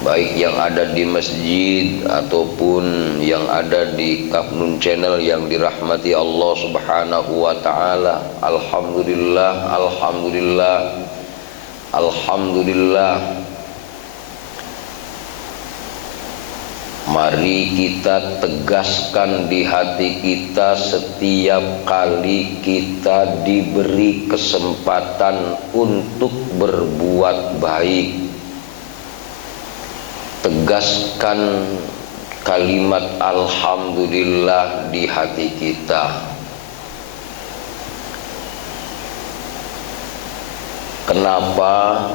baik yang ada di masjid ataupun yang ada di Kafnun Channel yang dirahmati Allah Subhanahu wa taala. Alhamdulillah, alhamdulillah, alhamdulillah. Mari kita tegaskan di hati kita setiap kali kita diberi kesempatan untuk berbuat baik. Tegaskan kalimat alhamdulillah di hati kita. Kenapa?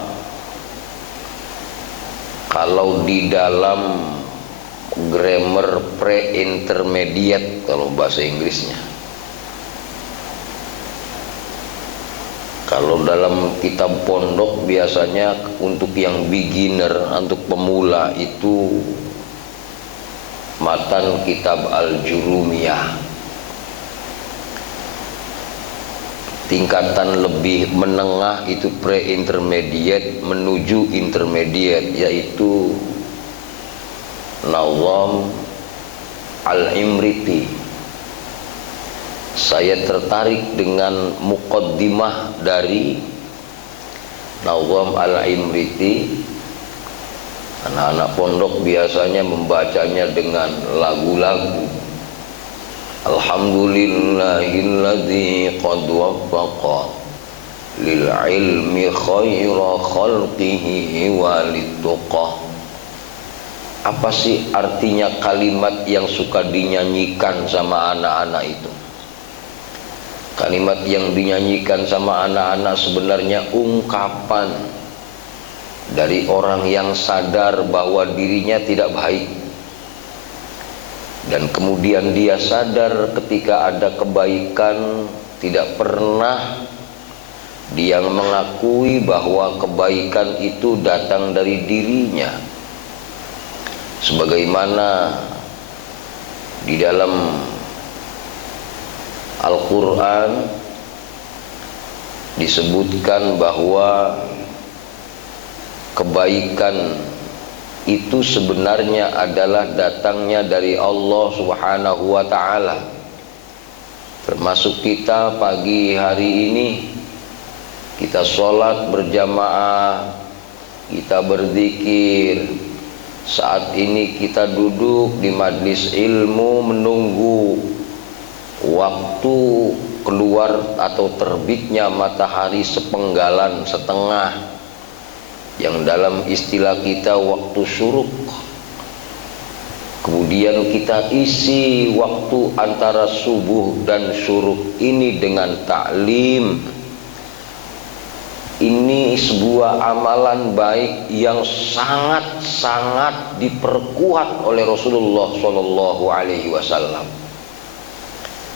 Kalau di dalam grammar pre-intermediate, kalau bahasa Inggrisnya, kalau dalam kitab pondok biasanya untuk yang beginner, untuk pemula itu matan kitab Al-Jurumiyah. Tingkatan lebih menengah itu pre-intermediate menuju intermediate, yaitu Nazam Al-Imriti. Saya tertarik dengan muqaddimah dari Nazam Al-Imriti. Anak-anak pondok biasanya membacanya dengan lagu-lagu. Alhamdulillahilladzi qad waffaqa lil ilmi khaira khalqihi walituqah. Apa sih artinya kalimat yang suka dinyanyikan sama anak-anak itu? Kalimat yang dinyanyikan sama anak-anak sebenarnya ungkapan dari orang yang sadar bahwa dirinya tidak baik, dan kemudian dia sadar ketika ada kebaikan tidak pernah dia mengakui bahwa kebaikan itu datang dari dirinya. Sebagaimana di dalam Al-Quran disebutkan bahwa kebaikan itu sebenarnya adalah datangnya dari Allah Subhanahu wa ta'ala. Termasuk kita pagi hari ini, kita sholat berjamaah, kita berzikir. Saat ini kita duduk di majlis ilmu menunggu waktu keluar atau terbitnya matahari sepenggalan setengah, yang dalam istilah kita waktu syuruk. Kemudian kita isi waktu antara subuh dan syuruk ini dengan ta'lim. Ini sebuah amalan baik yang sangat-sangat diperkuat oleh Rasulullah Shallallahu Alaihi Wasallam.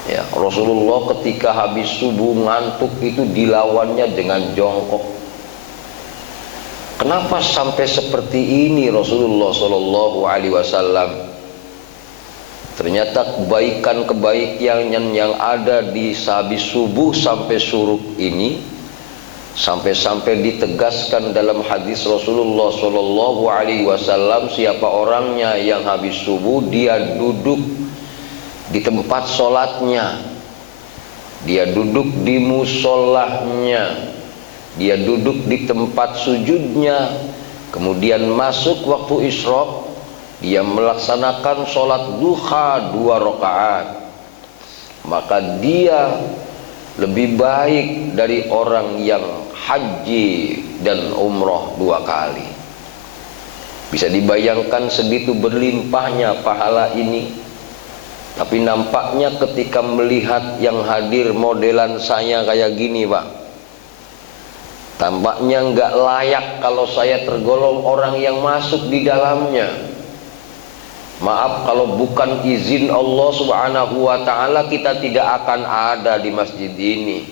Ya, Rasulullah ketika habis subuh ngantuk itu dilawannya dengan jongkok. Kenapa sampai seperti ini Rasulullah Shallallahu Alaihi Wasallam? Ternyata kebaikan-kebaikan yang ada di habis subuh sampai syuruk ini, sampai-sampai ditegaskan dalam hadis Rasulullah Shallallahu Alaihi Wasallam, siapa orangnya yang habis subuh dia duduk di tempat sholatnya, dia duduk di musolahnya, dia duduk di tempat sujudnya, kemudian masuk waktu isyraq, dia melaksanakan sholat duha 2 rakaat, maka dia lebih baik dari orang yang haji dan umroh 2 kali. Bisa dibayangkan segitu berlimpahnya pahala ini. Tapi nampaknya ketika melihat yang hadir modelan saya kayak gini, Pak, tampaknya nggak layak kalau saya tergolong orang yang masuk di dalamnya. Maaf, kalau bukan izin Allah Subhanahu wa ta'ala, kita tidak akan ada di masjid ini.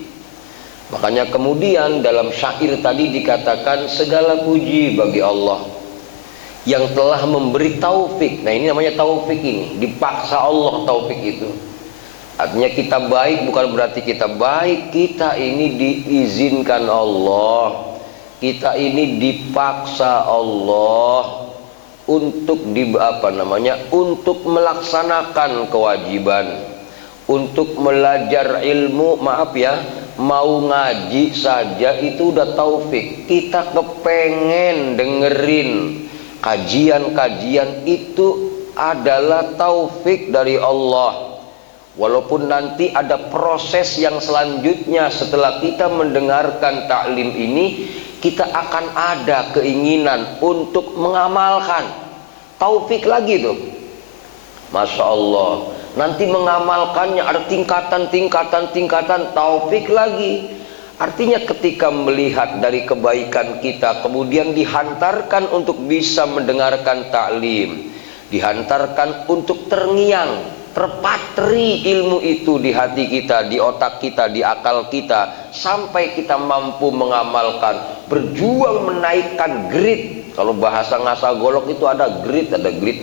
Makanya kemudian dalam syair tadi dikatakan segala puji bagi Allah yang telah memberi taufik. Nah, ini namanya taufik, ini dipaksa Allah taufik itu. Artinya kita baik bukan berarti kita baik, kita ini diizinkan Allah, kita ini dipaksa Allah untuk untuk melaksanakan kewajiban, untuk belajar ilmu, mau ngaji saja itu udah taufik. Kita kepengen dengerin kajian-kajian itu adalah taufik dari Allah. Walaupun nanti ada proses yang selanjutnya setelah kita mendengarkan taklim ini, kita akan ada keinginan untuk mengamalkan. Taufik lagi tuh, Masya Allah. Nanti mengamalkannya ada tingkatan taufik lagi. Artinya ketika melihat dari kebaikan kita, kemudian dihantarkan untuk bisa mendengarkan taklim, dihantarkan untuk terngiang, terpatri ilmu itu di hati kita, di otak kita, di akal kita, sampai kita mampu mengamalkan, berjuang menaikkan grade. Kalau bahasa ngasa golok itu ada grade 220,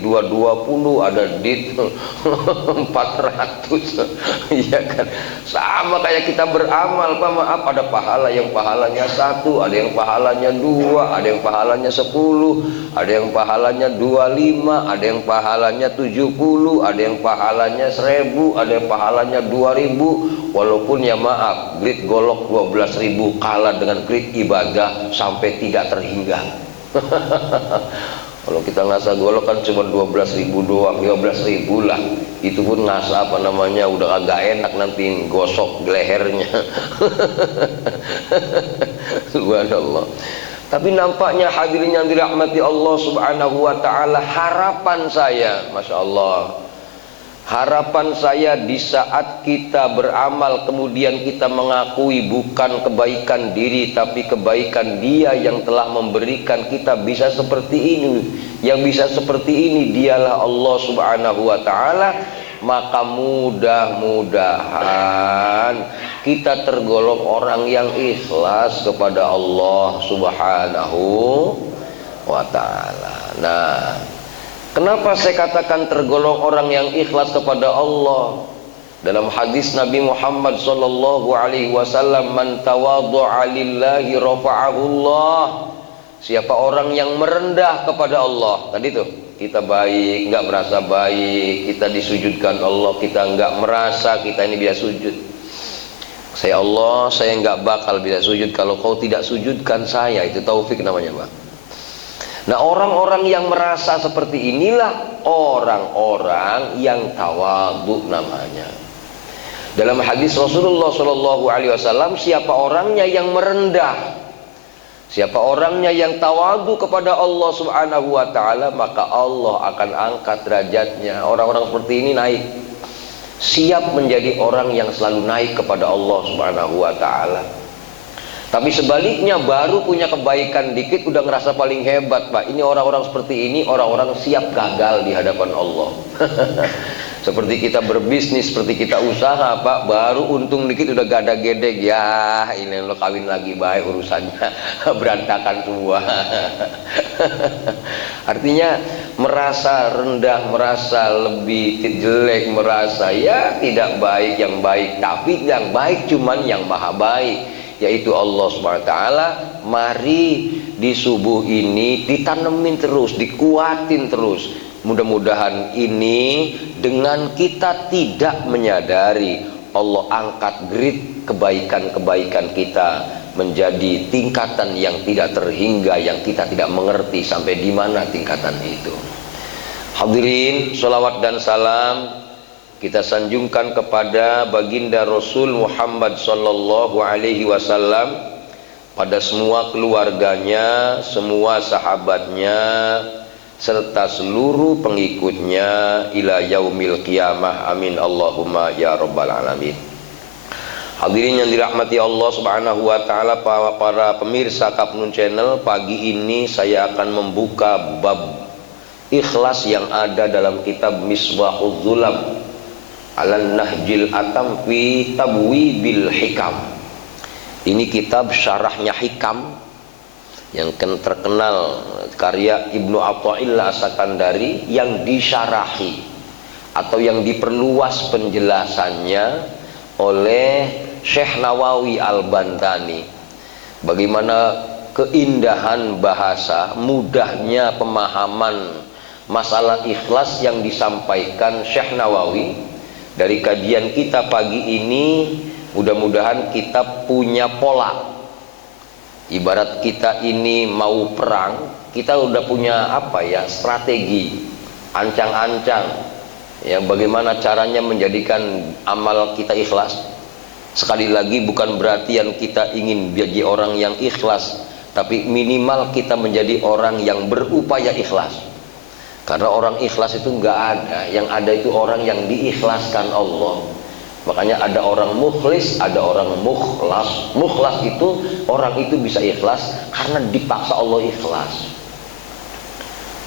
ada grade 400. Iya kan? Sama kayak kita beramal, ada pahala yang pahalanya 1, ada yang pahalanya 2, ada yang pahalanya 10, ada yang pahalanya 25, ada yang pahalanya 70, ada yang pahalanya 1000, ada yang pahalanya 2000. Walaupun grade golok 12.000 kalah dengan grade ibadah sampai tidak terhingga. Kalau kita ngasah golok kan cuma 12.000 doang, 15.000 lah. Itu pun ngasah udah agak enak nanti gosok lehernya. Subhanallah. Tapi nampaknya hadirin yang dirahmati Allah Subhanahu wa taala, harapan saya, Masya Allah, harapan saya di saat kita beramal kemudian kita mengakui bukan kebaikan diri tapi kebaikan Dia yang telah memberikan kita bisa seperti ini. Yang bisa seperti ini dialah Allah Subhanahu wa taala. Maka mudah-mudahan kita tergolong orang yang ikhlas kepada Allah Subhanahu wa taala. Nah, kenapa saya katakan tergolong orang yang ikhlas kepada Allah? Dalam hadis Nabi Muhammad sallallahu alaihi wasallam, man tawaddu'a lillahi rafa'ahullah. Siapa orang yang merendah kepada Allah, tadi tuh, kita baik, enggak merasa baik, kita disujudkan Allah, kita enggak merasa kita ini bisa sujud. Saya Allah, saya enggak bakal bisa sujud kalau kau tidak sujudkan saya. Itu taufik namanya, Pak. Nah, orang-orang yang merasa seperti inilah orang-orang yang tawadhu namanya. Dalam hadis Rasulullah Shallallahu Alaihi Wasallam, siapa orangnya yang merendah, siapa orangnya yang tawadhu kepada Allah Subhanahu Wa Taala, maka Allah akan angkat derajatnya. Orang-orang seperti ini naik, siap menjadi orang yang selalu naik kepada Allah Subhanahu Wa Taala. Tapi sebaliknya, baru punya kebaikan dikit udah ngerasa paling hebat, Pak. Ini orang-orang seperti ini, orang-orang siap gagal di hadapan Allah. Seperti kita berbisnis, seperti kita usaha, Pak, baru untung dikit udah gada-gedeg. Ya, ini lo kawin lagi, baik urusannya berantakan semua. Artinya merasa rendah, merasa lebih jelek, merasa ya tidak baik yang baik. Tapi yang baik cuman yang maha baik, yaitu Allah SWT. Mari di subuh ini ditanemin terus, dikuatin terus. Mudah-mudahan ini dengan kita tidak menyadari, Allah angkat grade kebaikan-kebaikan kita menjadi tingkatan yang tidak terhingga, yang kita tidak mengerti sampai di mana tingkatan itu. Hadirin, sholawat dan salam kita sanjungkan kepada baginda Rasul Muhammad sallallahu alaihi wasallam, pada semua keluarganya, semua sahabatnya, serta seluruh pengikutnya ila yaumil qiyamah. Amin Allahumma ya rabbal alamin. Hadirin yang dirahmati Allah Subhanahu wa taala, para pemirsa Kapnun Channel, pagi ini saya akan membuka bab ikhlas yang ada dalam kitab Misbahuz Zulam Alan Nahjil Atam fi Tabwibil Hikam. Ini kitab syarahnya Hikam yang terkenal, karya Ibnu Athaillah As-Sakandari, yang disyarahi atau yang diperluas penjelasannya oleh Syekh Nawawi Al-Bantani. Bagaimana keindahan bahasa, mudahnya pemahaman masalah ikhlas yang disampaikan Syekh Nawawi. Dari kajian kita pagi ini, mudah-mudahan kita punya pola. Ibarat kita ini mau perang, kita udah punya strategi, ancang-ancang ya, bagaimana caranya menjadikan amal kita ikhlas. Sekali lagi, bukan berarti yang kita ingin jadi orang yang ikhlas, tapi minimal kita menjadi orang yang berupaya ikhlas. Karena orang ikhlas itu nggak ada, yang ada itu orang yang diikhlaskan Allah. Makanya ada orang mukhlis, ada orang mukhlas. Mukhlas itu orang itu bisa ikhlas karena dipaksa Allah ikhlas.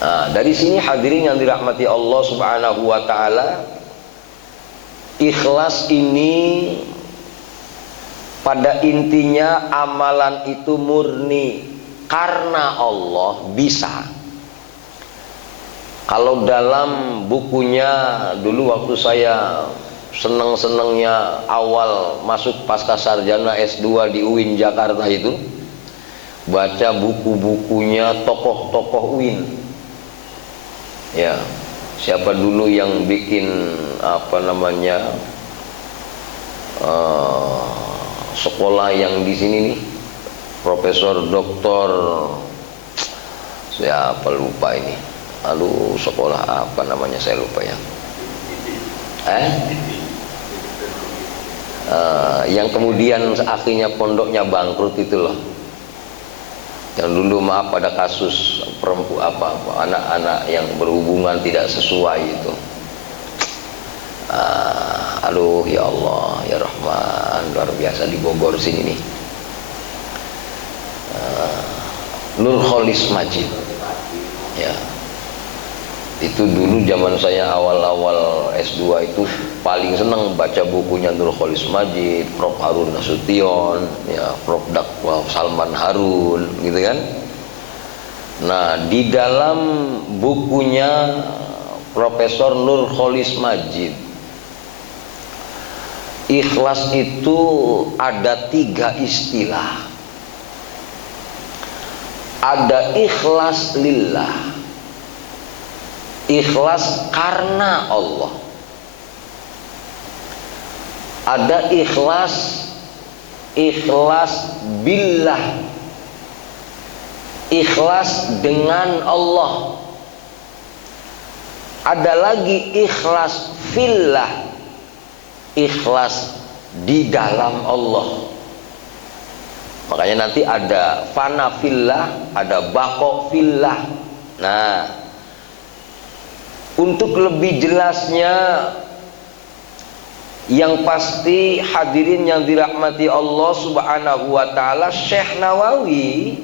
Nah, dari sini hadirin yang dirahmati Allah Subhanahu wa taala, ikhlas ini pada intinya amalan itu murni karena Allah bisa. Kalau dalam bukunya dulu waktu saya seneng-senengnya awal masuk pasca sarjana S2 di UIN Jakarta itu, baca buku-bukunya tokoh-tokoh UIN. Ya, siapa dulu yang bikin sekolah yang di sini nih, Profesor Doktor siapa lupa ini, sekolah apa namanya saya lupa ya. Yang kemudian akhirnya pondoknya bangkrut itu loh. Yang dulu maaf pada kasus anak-anak yang berhubungan tidak sesuai itu. Ya Allah ya Rahman, luar biasa di Bogor sini nih. Nurholis Majid. Ya. Itu dulu zaman saya awal-awal S2 itu paling seneng baca bukunya Nurholis Majid, Prof Harun Nasution, ya, Prof Dakwah Salman Harun, gitu kan. Nah, di dalam bukunya Profesor Nurholis Majid, ikhlas itu ada 3 istilah. Ada ikhlas lillah, ikhlas karena Allah. Ada ikhlas billah, ikhlas dengan Allah. Ada lagi ikhlas fillah, ikhlas di dalam Allah. Makanya nanti ada fana fillah, ada baqo fillah. Nah, untuk lebih jelasnya, yang pasti hadirin yang dirahmati Allah Subhanahu wa taala, Syekh Nawawi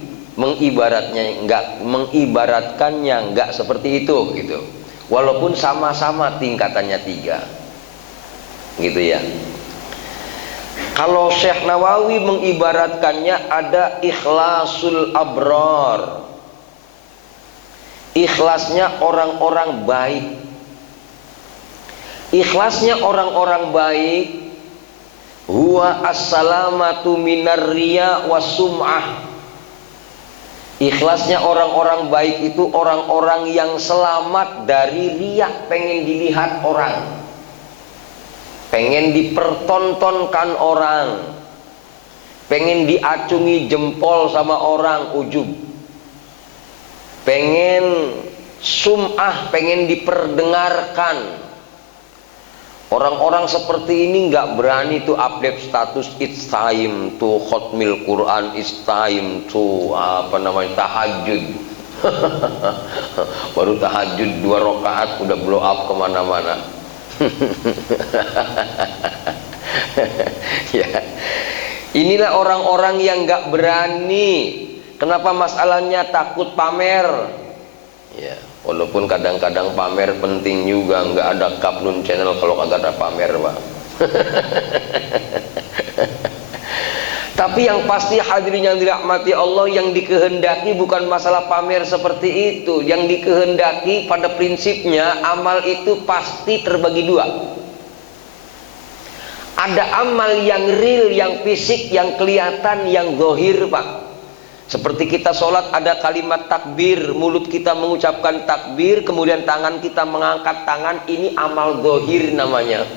mengibaratkannya enggak seperti itu gitu. Walaupun sama-sama tingkatannya 3. Gitu ya. Kalau Syekh Nawawi mengibaratkannya ada ikhlasul abrar. Ikhlasnya orang-orang baik. Ikhlasnya orang-orang baik huwa as-salamatu minar riya was sum'ah. Ikhlasnya orang-orang baik itu orang-orang yang selamat dari riya, pengen dilihat orang, pengen dipertontonkan orang, pengen diacungi jempol sama orang, ujub, pengen sum'ah, pengen diperdengarkan. Orang-orang seperti ini nggak berani tuh update status it's time to khotmil Quran, it's time to tahajud. Baru tahajud 2 rakaat udah blow up kemana-mana. Ya, inilah orang-orang yang nggak berani. Kenapa masalahnya? Takut pamer. Ya, walaupun kadang-kadang pamer penting juga, nggak ada Kapnun channel kalau kagak ada pamer, Pak. Tapi yang pasti hadirin yang dirahmati Allah, yang dikehendaki bukan masalah pamer seperti itu. Yang dikehendaki pada prinsipnya amal itu pasti terbagi 2. Ada amal yang real, yang fisik, yang kelihatan, yang zahir, Pak. Seperti kita sholat ada kalimat takbir, mulut kita mengucapkan takbir, kemudian tangan kita mengangkat tangan, ini amal zahir namanya.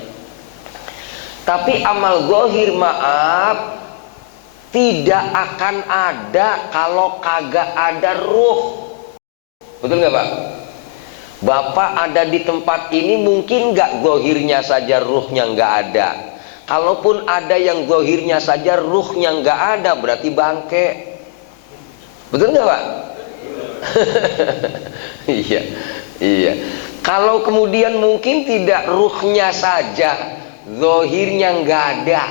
Tapi amal zahir, maaf, tidak akan ada kalau kagak ada ruh. Betul nggak Pak? Bapak ada di tempat ini, mungkin nggak zahirnya saja ruhnya nggak ada. Kalaupun ada yang zahirnya saja ruhnya nggak ada, berarti bangke. Betul nggak Pak? Iya, iya. Kalau kemudian mungkin tidak ruhnya saja, zahirnya nggak ada,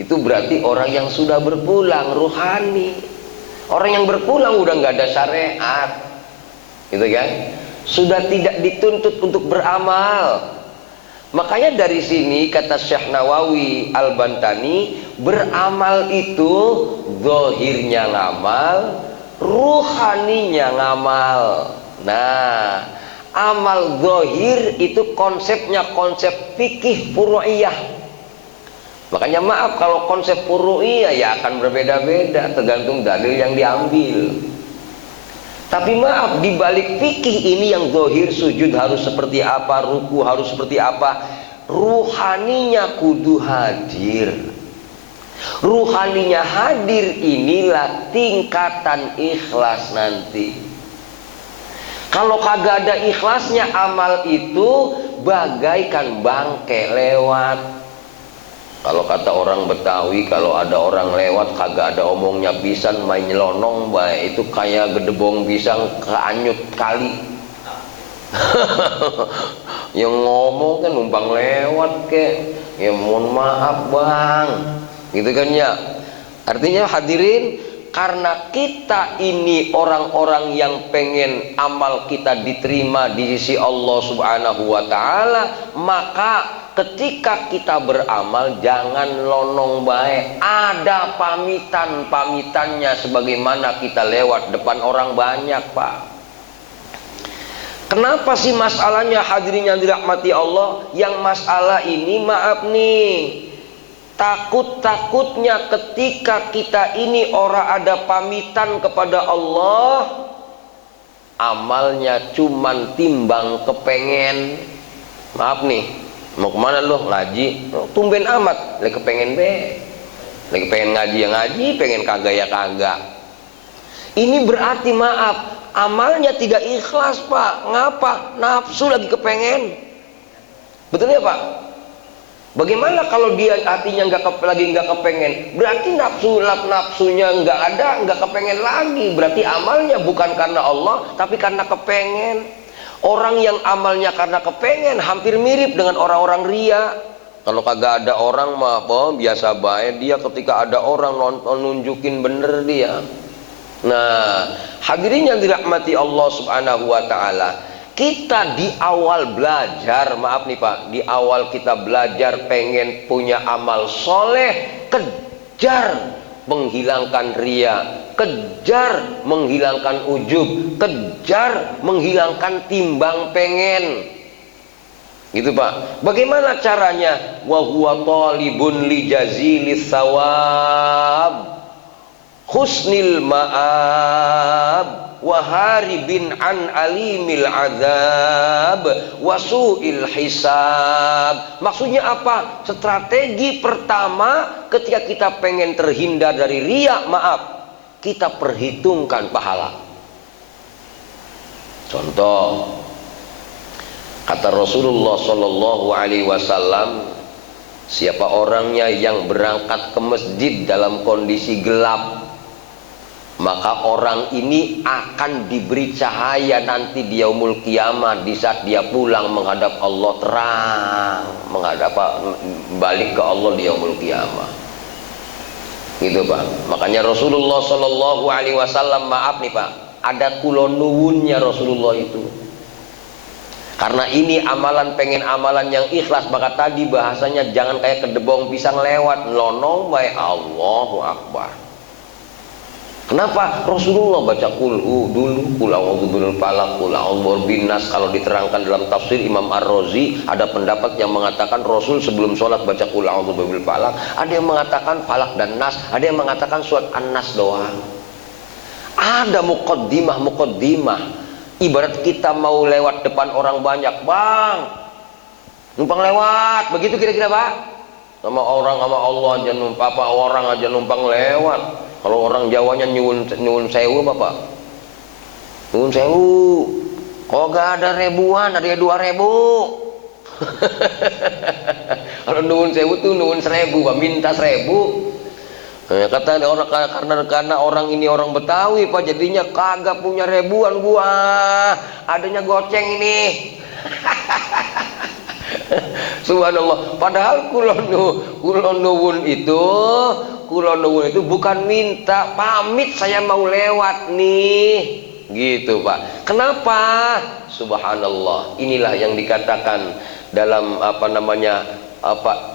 itu berarti orang yang sudah berpulang ruhani. Orang yang berpulang udah nggak ada syariat, gitu kan? Sudah tidak dituntut untuk beramal. Makanya dari sini kata Syekh Nawawi Al-Bantani, beramal itu zahirnya ngamal, ruhaninya ngamal. Nah, amal zahir itu konsepnya konsep fikih furu'iyah. Makanya maaf kalau konsep furu'iyah ya akan berbeda-beda tergantung dalil yang diambil. Tapi maaf, di balik fikih ini yang zahir sujud harus seperti apa, ruku harus seperti apa, ruhaninya kudu hadir. Ruhaninya hadir, inilah tingkatan ikhlas nanti. Kalau kagak ada ikhlasnya, amal itu bagaikan bangke lewat. Kalau kata orang Betawi, kalau ada orang lewat kagak ada omongnya pisan, main nyelonong bae, itu kayak gedebong pisang keanyut kali. Yang ngomong kan numpang lewat ke, ya mohon maaf bang, gitu kan ya. Artinya hadirin, karena kita ini orang-orang yang pengen amal kita diterima di sisi Allah Subhanahu wa Ta'ala, maka ketika kita beramal jangan lonong baik, ada pamitannya sebagaimana kita lewat depan orang banyak Pak. Kenapa sih masalahnya hadirin yang dirahmati Allah? Yang masalah ini maaf nih, takut-takutnya ketika kita ini orang ada pamitan kepada Allah, amalnya cuman timbang kepengen. Maaf nih, mau kemana lo? Ngaji? Tumben amat, lagi kepengen be, lagi pengen ngaji ya ngaji, pengen kagak ya kagak. Ini berarti maaf, amalnya tidak ikhlas Pak. Ngapa? Nafsu lagi kepengen. Betul ya Pak? Bagaimana kalau dia hatinya lagi nggak kepengen? Berarti nafsunya nggak ada, nggak kepengen lagi. Berarti amalnya bukan karena Allah, tapi karena kepengen. Orang yang amalnya karena kepengen hampir mirip dengan orang-orang ria. Kalau kagak ada orang mah biasa baik dia, ketika ada orang nunjukin bener dia. Nah, hadirin yang dirahmati Allah Subhanahu wa Ta'ala, kita di awal belajar, maaf nih Pak, di awal kita belajar pengen punya amal soleh, kejar menghilangkan ria, kejar menghilangkan ujub, kejar menghilangkan timbang pengen. Gitu Pak. Bagaimana caranya? Wa huwa talibun li jazilis sawab, husnil ma'ab, wa haribin an alimil azab, wa su'il hisab. Maksudnya apa? Strategi pertama ketika kita pengen terhindar dari riya, maaf, kita perhitungkan pahala. Contoh, kata Rasulullah Shallallahu Alaihi Wasallam, siapa orangnya yang berangkat ke masjid dalam kondisi gelap, maka orang ini akan diberi cahaya nanti di yaumul kiamah, di saat dia pulang menghadap Allah terang, balik ke Allah di yaumul kiamah. Gitu Pak. Makanya Rasulullah Shallallahu Alaihi Wasallam, maaf nih Pak, ada kulonuwunnya Rasulullah itu. Karena ini amalan, pengen amalan yang ikhlas, maka tadi bahasanya jangan kayak kedebong pisang lewat, lonong baik, Allahu Akbar. Kenapa? Rasulullah baca kulhu dulu, kul a'udzu birabbil falaq, kul a'udzu birabbin nas. Kalau diterangkan dalam tafsir Imam Ar-Razi, ada pendapat yang mengatakan Rasul sebelum sholat baca kul a'udzu birabbil falaq. Ada yang mengatakan falak dan nas, ada yang mengatakan surat An-Nas doang. Ada muqaddimah. Ibarat kita mau lewat depan orang banyak, bang, numpang lewat, begitu kira-kira Pak? Sama orang sama Allah aja numpang, apa orang aja numpang lewat. Kalau orang Jawanya nyuwun sewu Bapak. Nyuwun sewu. Kok gak ada ribuan, ada 2.000. Kalau nuwun sewu tuh nuwun 1.000, Pak, minta 1.000. Kata orang, karena orang ini orang Betawi Pak, jadinya kagak punya ribuan gua, adanya goceng ini. Subhanallah. Padahal kulon nuwun itu bukan minta, pamit saya mau lewat nih, gitu Pak. Kenapa? Subhanallah. Inilah yang dikatakan dalam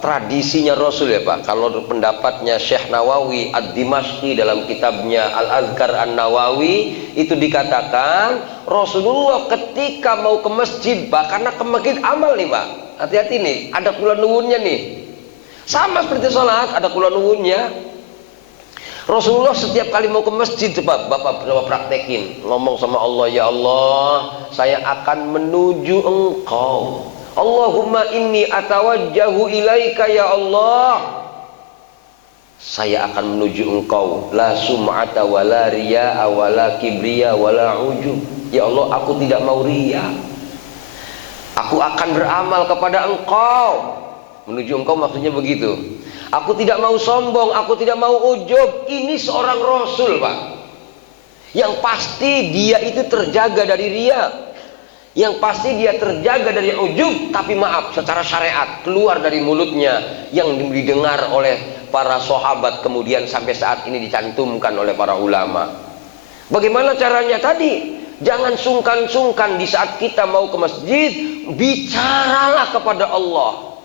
tradisinya Rasul ya Pak. Kalau pendapatnya Syekh Nawawi Ad-Dimashqi dalam kitabnya Al-Azkar An-Nawawi, itu dikatakan Rasulullah ketika mau ke masjid Pak, karena ke masjid amal nih Pak, hati-hati nih, ada kula nuwunnya nih, sama seperti sholat ada kula nuwunnya. Rasulullah setiap kali mau ke masjid coba Bapak praktekin, ngomong sama Allah, ya Allah, saya akan menuju Engkau. Allahumma inni atawajjahu ilaika ya Allah. Saya akan menuju Engkau. La sum'ata wala riya'a wala kibriya wala ujub. Ya Allah, aku tidak mau riya. Aku akan beramal kepada Engkau. Menuju Engkau maksudnya begitu. Aku tidak mau sombong, aku tidak mau ujub. Ini seorang Rasul Pak, yang pasti dia itu terjaga dari riya, yang pasti dia terjaga dari ujub. Tapi maaf, secara syariat keluar dari mulutnya yang didengar oleh para sahabat, kemudian sampai saat ini dicantumkan oleh para ulama. Bagaimana caranya tadi? Jangan sungkan-sungkan di saat kita mau ke masjid, bicaralah kepada Allah.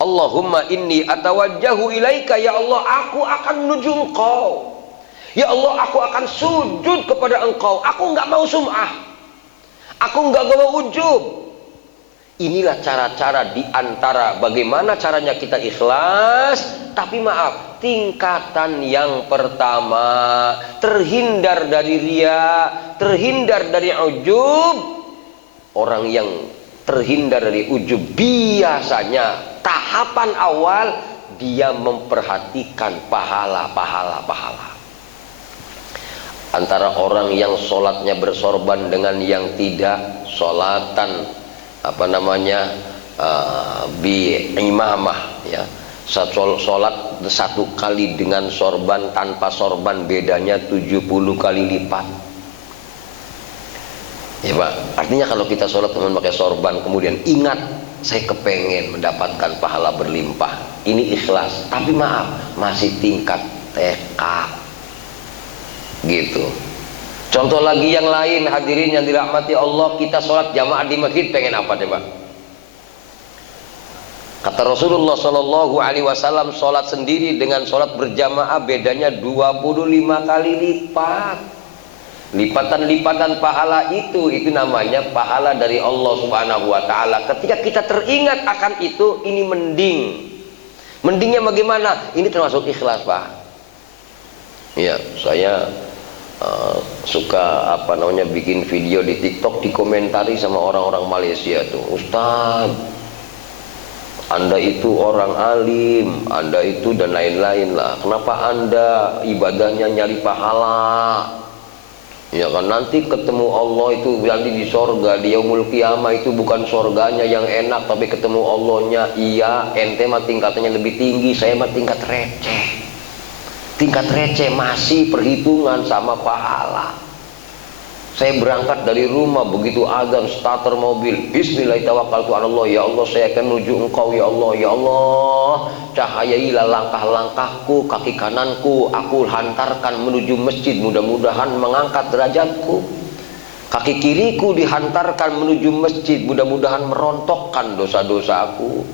Allahumma inni atawajjahu ilaika, ya Allah, aku akan menuju Engkau. Ya Allah, aku akan sujud kepada Engkau. Aku nggak mau sum'ah, aku nggak mau ujub. Inilah cara-cara diantara bagaimana caranya kita ikhlas. Tapi maaf, tingkatan yang pertama, terhindar dari riya, terhindar dari ujub. Orang yang terhindar dari ujub biasanya tahapan awal dia memperhatikan pahala. Antara orang yang sholatnya bersorban dengan yang tidak, sholatan bi imamah ya, sholat satu kali dengan sorban, tanpa sorban bedanya 70 kali lipat ya Pak. Artinya kalau kita sholat teman pakai sorban, kemudian ingat saya kepengen mendapatkan pahala berlimpah, ini ikhlas. Tapi maaf, masih tingkat TK gitu. Contoh lagi yang lain, hadirin yang dirahmati Allah, kita sholat jamaah di masjid pengen apa coba? Kata Rasulullah Shallallahu Alaihi Wasallam, sholat sendiri dengan sholat berjamaah bedanya 25 kali lipat. Lipatan-lipatan pahala itu namanya pahala dari Allah Subhanahu Wa Taala. Ketika kita teringat akan itu, ini mending. Mendingnya bagaimana? Ini termasuk ikhlas Pak. Ya, saya suka bikin video di TikTok, dikomentari sama orang-orang Malaysia tuh, Ustaz, Anda itu orang alim, Anda itu dan lain-lain lah. Kenapa Anda ibadahnya nyari pahala? Ya kan, nanti ketemu Allah itu nanti di sorga, di yaumul qiyamah itu bukan sorganya yang enak, tapi ketemu Allahnya. Iya, ente mah tingkatannya lebih tinggi, saya mah tingkat receh. Tingkat receh masih perhitungan sama pahala. Saya berangkat dari rumah, begitu azan starter mobil, bismillahirrahmanirrahim, ya Allah saya akan menuju Engkau, ya Allah, ya Allah, cahayailah langkah-langkahku, kaki kananku aku hantarkan menuju masjid, mudah-mudahan mengangkat derajatku. Kaki kiriku dihantarkan menuju masjid, mudah-mudahan merontokkan dosa-dosaku.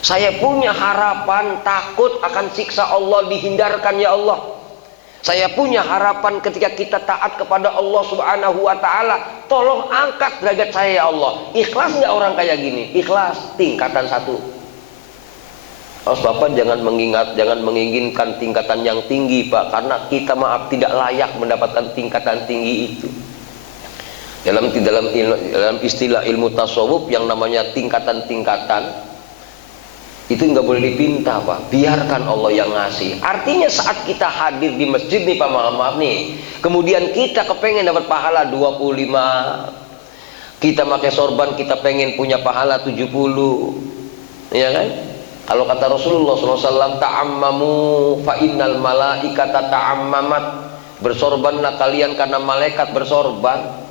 Saya punya harapan, takut akan siksa Allah dihindarkan ya Allah. Saya punya harapan ketika kita taat kepada Allah Subhanahu Wa Taala, tolong angkat derajat saya ya Allah. Ikhlas nggak orang kayak gini? Ikhlas, tingkatan 1. Mas Bapak jangan menginginkan tingkatan yang tinggi Pak, karena kita maaf tidak layak mendapatkan tingkatan tinggi itu. Dalam istilah ilmu tasawuf yang namanya tingkatan-tingkatan itu nggak boleh dipinta Pak, biarkan Allah yang ngasih. Artinya saat kita hadir di masjid nih Pak, maaf nih, kemudian kita kepengen dapat pahala 25, kita pakai sorban kita pengen punya pahala 70, ya kan? Kalau kata Rasulullah SAW, ta'ammamu fa innal malaikata ta'ammamat, bersorbanlah kalian karena malaikat bersorban.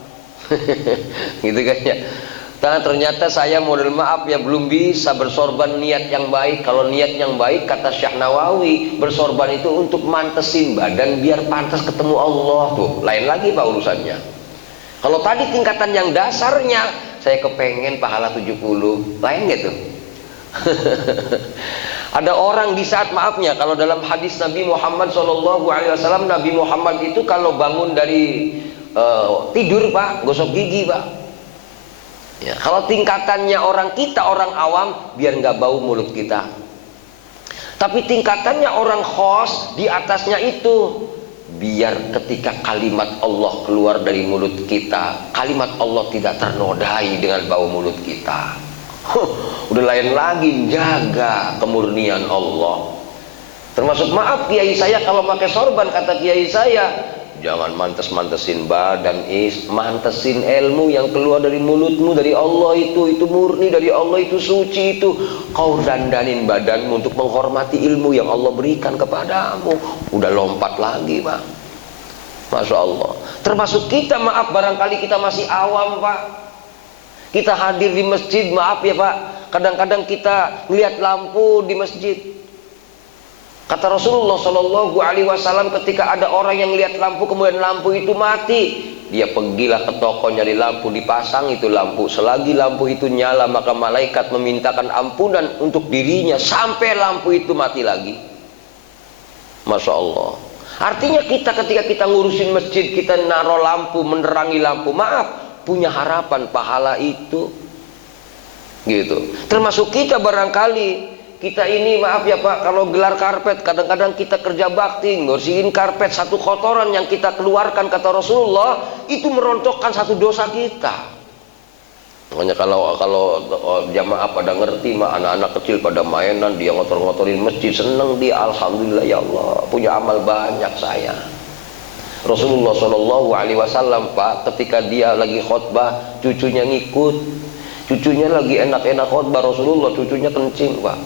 Gitu kan ya. Nah, ternyata saya model maaf ya belum bisa bersorban niat yang baik. Kalau niat yang baik kata Syekh Nawawi, bersorban itu untuk mantesin badan biar pantas ketemu Allah. Tuh lain lagi Pak urusannya. Kalau tadi tingkatan yang dasarnya, saya kepengen pahala 70, lain gitu. Ada orang di saat maafnya, kalau dalam hadis Nabi Muhammad SAW, Nabi Muhammad itu kalau bangun dari tidur Pak, gosok gigi Pak. Ya, kalau tingkatannya orang kita, orang awam, biar nggak bau mulut kita. Tapi tingkatannya orang khos, di atasnya itu, biar ketika kalimat Allah keluar dari mulut kita, kalimat Allah tidak ternodai dengan bau mulut kita. Udah lain lagi, jaga kemurnian Allah. Termasuk maaf kiai saya kalau pakai sorban, kata kiai saya, jangan mantesin badan, mantesin ilmu yang keluar dari mulutmu, dari Allah itu murni dari Allah, itu suci, itu kau dandanin badanmu untuk menghormati ilmu yang Allah berikan kepadamu. Udah lompat lagi Pak, Masya Allah. Termasuk kita maaf, barangkali kita masih awam Pak. Kita hadir di masjid, maaf ya Pak, kadang-kadang kita lihat lampu di masjid. Kata Rasulullah SAW, ketika ada orang yang lihat lampu kemudian lampu itu mati, dia pergilah ke toko nyari lampu, dipasang itu lampu. Selagi lampu itu nyala, maka malaikat memintakan ampunan untuk dirinya sampai lampu itu mati lagi. Masya Allah. Artinya kita ketika kita ngurusin masjid, kita naruh lampu, menerangi lampu, maaf, punya harapan pahala itu, gitu. Termasuk kita barangkali, kita ini maaf ya Pak, kalau gelar karpet, kadang-kadang kita kerja bakti, ngursiin karpet, satu kotoran yang kita keluarkan, kata Rasulullah, itu merontokkan satu dosa kita. Makanya kalau jamaah pada ngerti, anak-anak kecil pada mainan, dia ngotor-ngotorin masjid, seneng dia, alhamdulillah ya Allah, punya amal banyak saya. Rasulullah SAW Pak, ketika dia lagi khutbah, cucunya ngikut, cucunya lagi enak-enak khutbah Rasulullah, cucunya kencing Pak.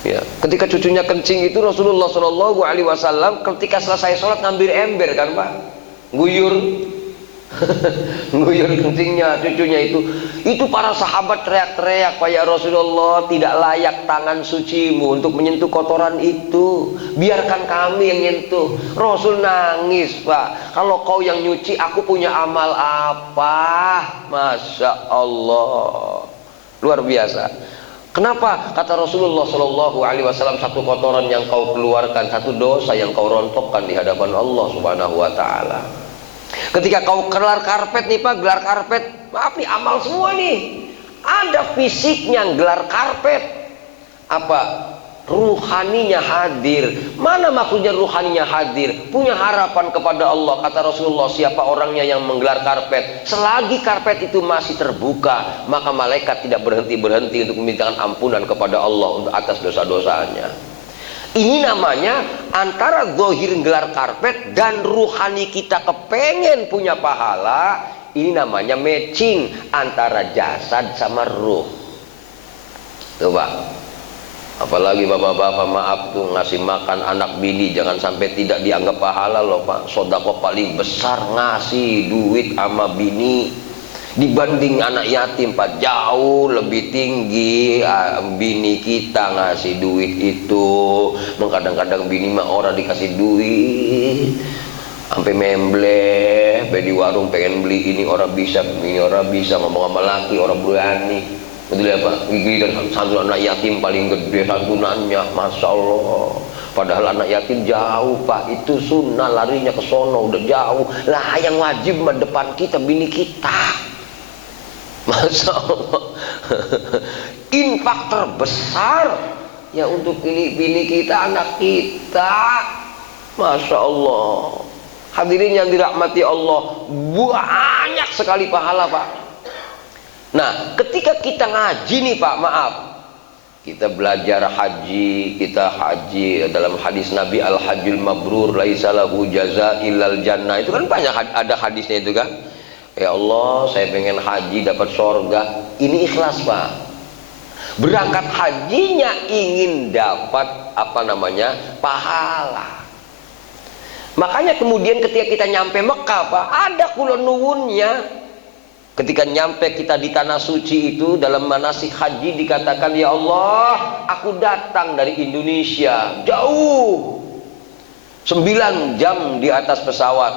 Ya, ketika cucunya kencing itu Rasulullah SAW ketika selesai sholat ngambil ember kan Pak, guyur, guyur kencingnya cucunya itu para sahabat teriak-teriak, Pak ya Rasulullah, tidak layak tangan sucimu untuk menyentuh kotoran itu, biarkan kami yang nyentuh. Rasul nangis Pak, kalau kau yang nyuci, aku punya amal apa? Masya Allah, luar biasa. Kenapa? Kata Rasulullah SAW, satu kotoran yang kau keluarkan, satu dosa yang kau rontokkan di hadapan Allah Subhanahu wa Ta'ala. Ketika kau gelar karpet nih Pak, gelar karpet, maaf nih, amal semua nih, ada fisiknya gelar karpet, apa? Ruhaninya hadir. Mana maksudnya ruhaninya hadir? Punya harapan kepada Allah. Kata Rasulullah, siapa orangnya yang menggelar karpet, selagi karpet itu masih terbuka, maka malaikat tidak berhenti-berhenti untuk memintakan ampunan kepada Allah untuk atas dosa-dosanya. Ini namanya antara zahir gelar karpet dan ruhani kita kepengen punya pahala. Ini namanya matching antara jasad sama ruh. Tuh Pak, apalagi bapak-bapak maaf tuh, ngasih makan anak bini jangan sampai tidak dianggap pahala loh Pak. Sedekah paling besar ngasih duit sama bini dibanding anak yatim Pak, jauh lebih tinggi. Bini kita ngasih duit itu, kadang-kadang bini mah orang dikasih duit sampai membleh, di warung pengen beli ini orang bisa, ini orang bisa, ngomong sama laki orang berani. Betul ya Pak, gigi dan santun anak yatim paling gede santunannya, Masya Allah. Padahal anak yatim jauh Pak, itu sunnah, larinya ke sono udah jauh. Lah yang wajib depan kita bini kita. Masya Allah. Infak terbesar Ya untuk bini kita, anak kita. Masya Allah. Hadirin yang dirahmati Allah, banyak sekali pahala Pak. Nah ketika kita ngaji nih Pak, maaf, kita belajar haji, kita haji dalam hadis Nabi, al-hajjul mabrur laisa lahu jaza illal jannah. Itu kan banyak ada hadisnya itu kan. Ya Allah, saya pengen haji dapat sorga. Ini ikhlas Pak. Berangkat hajinya ingin dapat pahala. Makanya kemudian ketika kita nyampe Mekah Pak, ada kulon nuwunnya. Ketika nyampe kita di tanah suci itu, dalam manasik haji dikatakan, ya Allah, aku datang dari Indonesia jauh 9 jam di atas pesawat.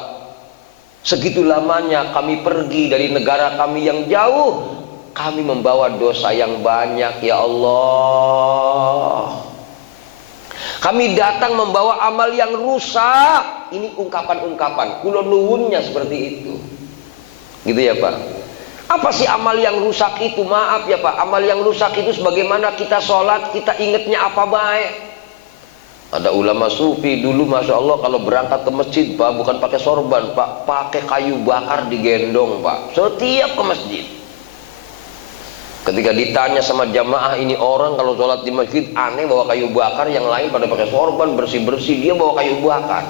Segitu lamanya kami pergi dari negara kami yang jauh, kami membawa dosa yang banyak ya Allah. Kami datang membawa amal yang rusak. Ini ungkapan-ungkapan kulon nuwunnya seperti itu. Gitu ya Pak. Apa sih amal yang rusak itu? Maaf ya Pak, amal yang rusak itu sebagaimana kita sholat, kita ingetnya apa baik. Ada ulama sufi dulu Masya Allah kalau berangkat ke masjid Pak, bukan pakai sorban Pak, pakai kayu bakar digendong Pak, setiap ke masjid. Ketika ditanya sama jamaah, ini orang kalau sholat di masjid aneh bawa kayu bakar, yang lain pada pakai sorban bersih-bersih, dia bawa kayu bakar.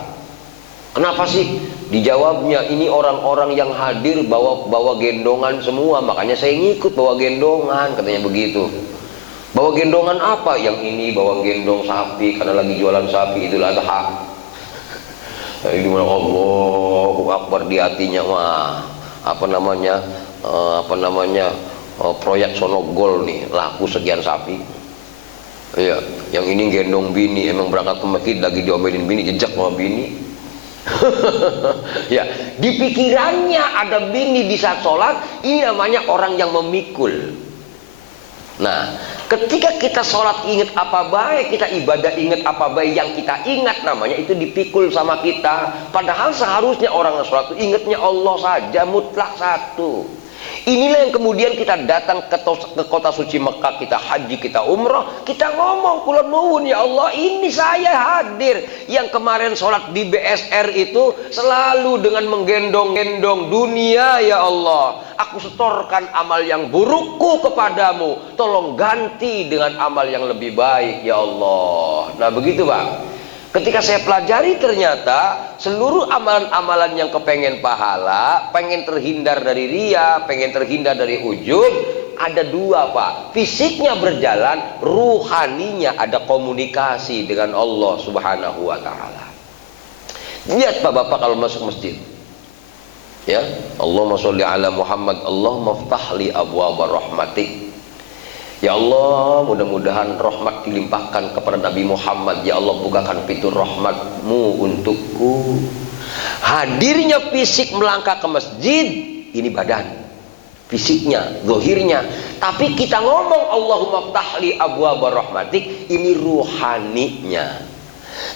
Kenapa sih? Dijawabnya, ini orang-orang yang hadir bawa gendongan semua, makanya saya ngikut bawa gendongan, katanya begitu. Bawa gendongan apa? Yang ini bawa gendong sapi karena lagi jualan sapi, Idul Adha. Ini Allahu Akbar, di hatinya wah, proyek Sonogol nih, laku sekian sapi. Iya, yang ini gendong bini, emang berangkat ke masjid lagi diomelin bini, jejak sama bini. Ya, di pikirannya ada bini di saat sholat, ini namanya orang yang memikul. Nah, ketika kita sholat ingat apa baik, kita ibadah ingat apa baik, yang kita ingat namanya itu dipikul sama kita. Padahal seharusnya orang sholat itu ingatnya Allah saja, mutlak satu. Inilah yang kemudian kita datang ke kota suci Mekah, kita haji, kita umroh, kita ngomong kulon nuwun ya Allah, ini saya hadir. Yang kemarin sholat di BSR itu selalu dengan menggendong-gendong dunia ya Allah, aku setorkan amal yang burukku kepadamu, tolong ganti dengan amal yang lebih baik ya Allah. Nah begitu Pak. Ketika saya pelajari ternyata seluruh amalan-amalan yang kepengen pahala, pengen terhindar dari riya, pengen terhindar dari ujub, ada dua Pak. Fisiknya berjalan, ruhaninya ada komunikasi dengan Allah Subhanahu wa Ta'ala. Lihat Pak Bapak kalau masuk masjid, ya, Allahumma sholli ala Muhammad, Allahumma ftahli abwaaba rahmatik. Ya Allah, mudah-mudahan rahmat dilimpahkan kepada Nabi Muhammad. Ya Allah, bukakan pintu rahmatmu untukku. Hadirnya fisik melangkah ke masjid, ini badan, fisiknya, zahirnya. Tapi kita ngomong Allahumma ftahli abwaaba rahmatik, ini ruhaninya.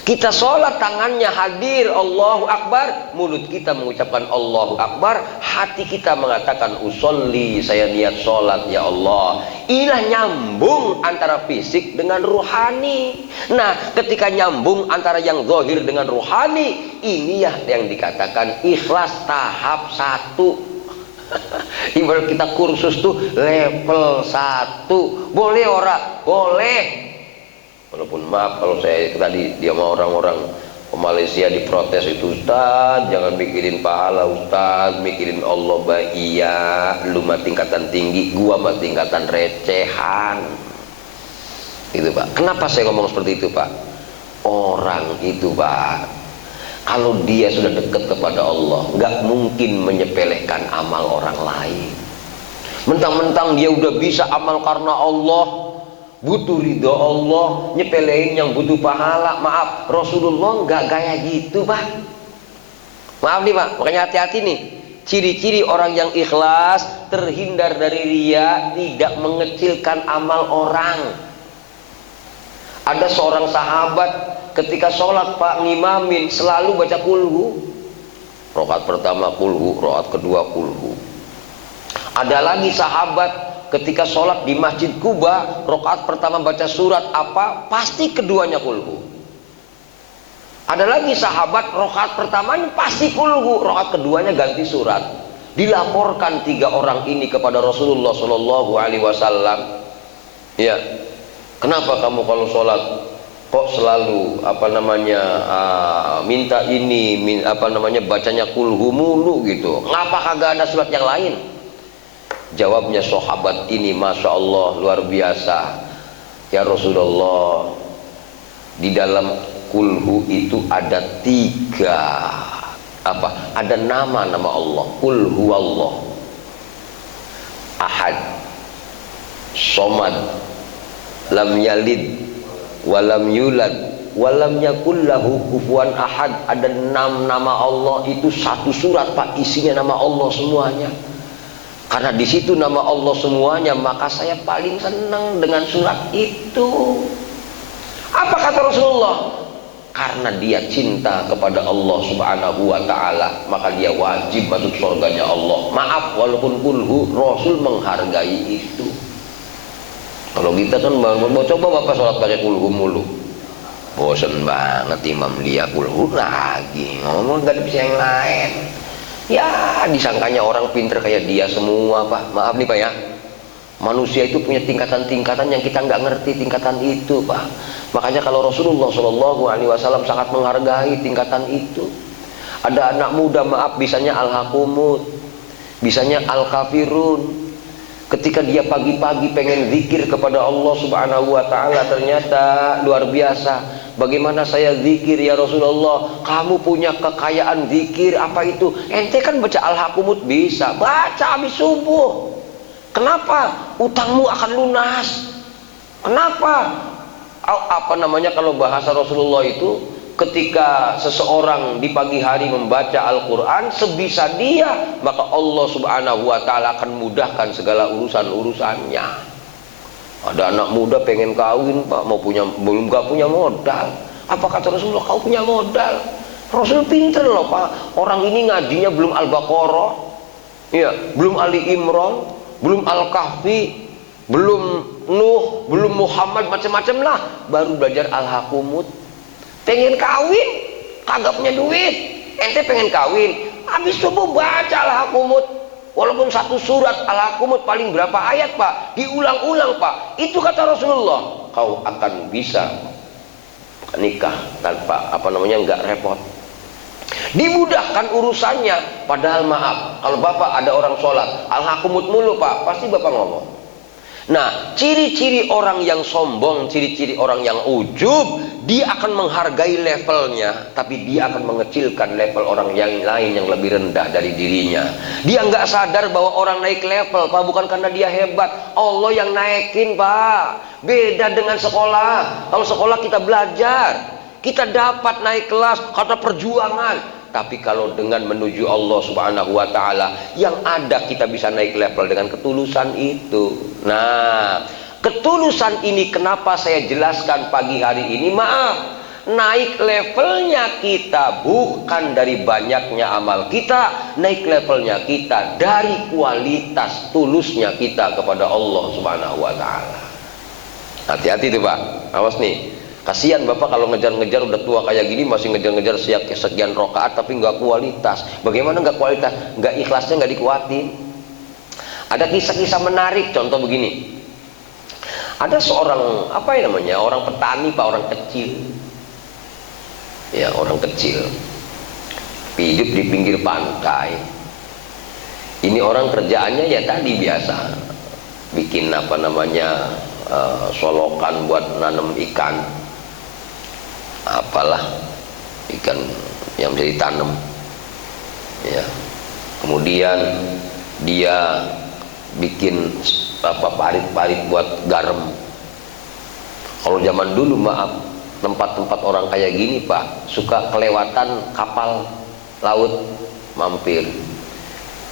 Kita sholat, tangannya hadir Allahu Akbar, mulut kita mengucapkan Allahu Akbar, hati kita mengatakan usolli, saya niat sholat ya Allah. Inilah nyambung antara fisik dengan ruhani. Nah ketika nyambung antara yang zahir dengan ruhani, ini ya yang dikatakan ikhlas tahap 1. Ibarat kita kursus tuh level 1. Boleh ora? Boleh. Walaupun maaf kalau saya tadi dia sama orang-orang Malaysia diprotes itu, Ustaz jangan mikirin pahala Ustaz, mikirin Allah. Iya, lu mah tingkatan tinggi, gua mah tingkatan recehan. Itu Pak. Kenapa saya ngomong seperti itu Pak? Orang itu Pak, kalau dia sudah dekat kepada Allah, nggak mungkin menyepelekan amal orang lain. Mentang-mentang dia udah bisa amal karena Allah, butuh ridho Allah, nyepelein yang butuh pahala. Maaf, Rasulullah nggak gaya gitu Pak. Maaf nih Pak, makanya hati-hati nih. Ciri-ciri orang yang ikhlas, terhindar dari riya, tidak mengecilkan amal orang. Ada seorang sahabat ketika sholat Pak ngimamin selalu baca kulhu. Rakaat pertama kulhu, rakaat kedua kulhu. Ada lagi sahabat ketika sholat di Masjid Kuba, rakaat pertama baca surat apa? Pasti keduanya kulhu. Ada lagi sahabat rakaat pertamanya pasti kulhu, rakaat keduanya ganti surat. Dilaporkan 3 orang ini kepada Rasulullah Shallallahu Alaihi Wasallam. Ya, kenapa kamu kalau sholat kok selalu minta ini, bacanya kulhu mulu gitu? Ngapa kagak ada surat yang lain? Jawabnya sahabat ini, masya Allah, luar biasa. Ya Rasulullah, di dalam kulhu itu ada 3 ada nama-nama Allah. Qul huwallah ahad, somad, lam yalid walam yulad walam yakul lahu kufuwan ahad. Ada 6 nama Allah, itu 1 surat Pak, isinya nama Allah semuanya. Karena di situ nama Allah semuanya, maka saya paling senang dengan surat itu. Apa kata Rasulullah? Karena dia cinta kepada Allah Subhanahu wa ta'ala, maka dia wajib masuk surganya Allah. Maaf, walaupun kulhu, Rasul menghargai itu. Kalau kita kan coba Bapak sholat pakai kulhu mulu, bosen banget imam dia kulhu lagi, ngomong gak ada bisa yang lain. Ya disangkanya orang pinter kayak dia semua Pak. Maaf nih Pak ya, manusia itu punya tingkatan-tingkatan yang kita nggak ngerti tingkatan itu Pak. Makanya kalau Rasulullah Shallallahu Alaihi Wasallam sangat menghargai tingkatan itu. Ada anak muda, maaf, bisanya al-hakumut, bisanya al-kafirun. Ketika dia pagi-pagi pengen zikir kepada Allah Subhanahu Wa Taala, ternyata luar biasa. Bagaimana saya zikir ya Rasulullah? Kamu punya kekayaan zikir, apa itu? Ente kan baca al-hakumut bisa, baca habis subuh. Kenapa? Utangmu akan lunas. Kenapa? Kalau bahasa Rasulullah itu, ketika seseorang di pagi hari membaca Al-Quran sebisa dia, maka Allah Subhanahu wa ta'ala akan mudahkan segala urusan-urusannya. Ada anak muda pengen kawin Pak, belum gak punya modal. Apa kata Rasulullah? Kau punya modal. Rasul pinter loh Pak. Orang ini ngajinya belum Al-Baqarah, ya, belum Ali Imran, belum Al-Kahfi, belum Nuh, belum Muhammad, macam-macam lah, baru belajar al-hakumut. Pengen kawin, kagak punya duit. Ente pengen kawin, habis subuh baca al-hakumut. Walaupun 1 surat al-hakumut paling berapa ayat Pak, diulang-ulang Pak. Itu kata Rasulullah, kau akan bisa nikah tanpa nggak repot. Dimudahkan urusannya. Padahal maaf, kalau Bapak ada orang sholat al-hakumut mulu Pak, pasti Bapak ngomong. Nah, ciri-ciri orang yang sombong, ciri-ciri orang yang ujub, dia akan menghargai levelnya, tapi dia akan mengecilkan level orang yang lain yang lebih rendah dari dirinya. Dia nggak sadar bahwa orang naik level Pak, bukan karena dia hebat, Allah yang naikin Pak. Beda dengan sekolah. Kalau sekolah kita belajar, kita dapat naik kelas karena perjuangan. Tapi kalau dengan menuju Allah Subhanahu wa ta'ala, yang ada kita bisa naik level dengan ketulusan itu. Nah, ketulusan ini kenapa saya jelaskan pagi hari ini. Maaf, naik levelnya kita bukan dari banyaknya amal kita, naik levelnya kita dari kualitas tulusnya kita kepada Allah Subhanahu wa ta'ala. Hati-hati tuh Pak, awas nih. Kasihan Bapak kalau ngejar-ngejar udah tua kayak gini masih ngejar-ngejar sekian rakaat tapi nggak kualitas. Bagaimana nggak kualitas? Nggak ikhlasnya nggak dikuatin. Ada kisah-kisah menarik, contoh begini. Ada seorang orang petani Pak, orang kecil. Ya, orang kecil. Hidup di pinggir pantai. Ini orang kerjaannya ya tadi biasa, bikin solokan buat nanam ikan. Apalah ikan yang bisa ditanam ya. Kemudian dia bikin parit-parit buat garam. Kalau zaman dulu maaf, tempat-tempat orang kayak gini Pak, suka kelewatan kapal laut mampir.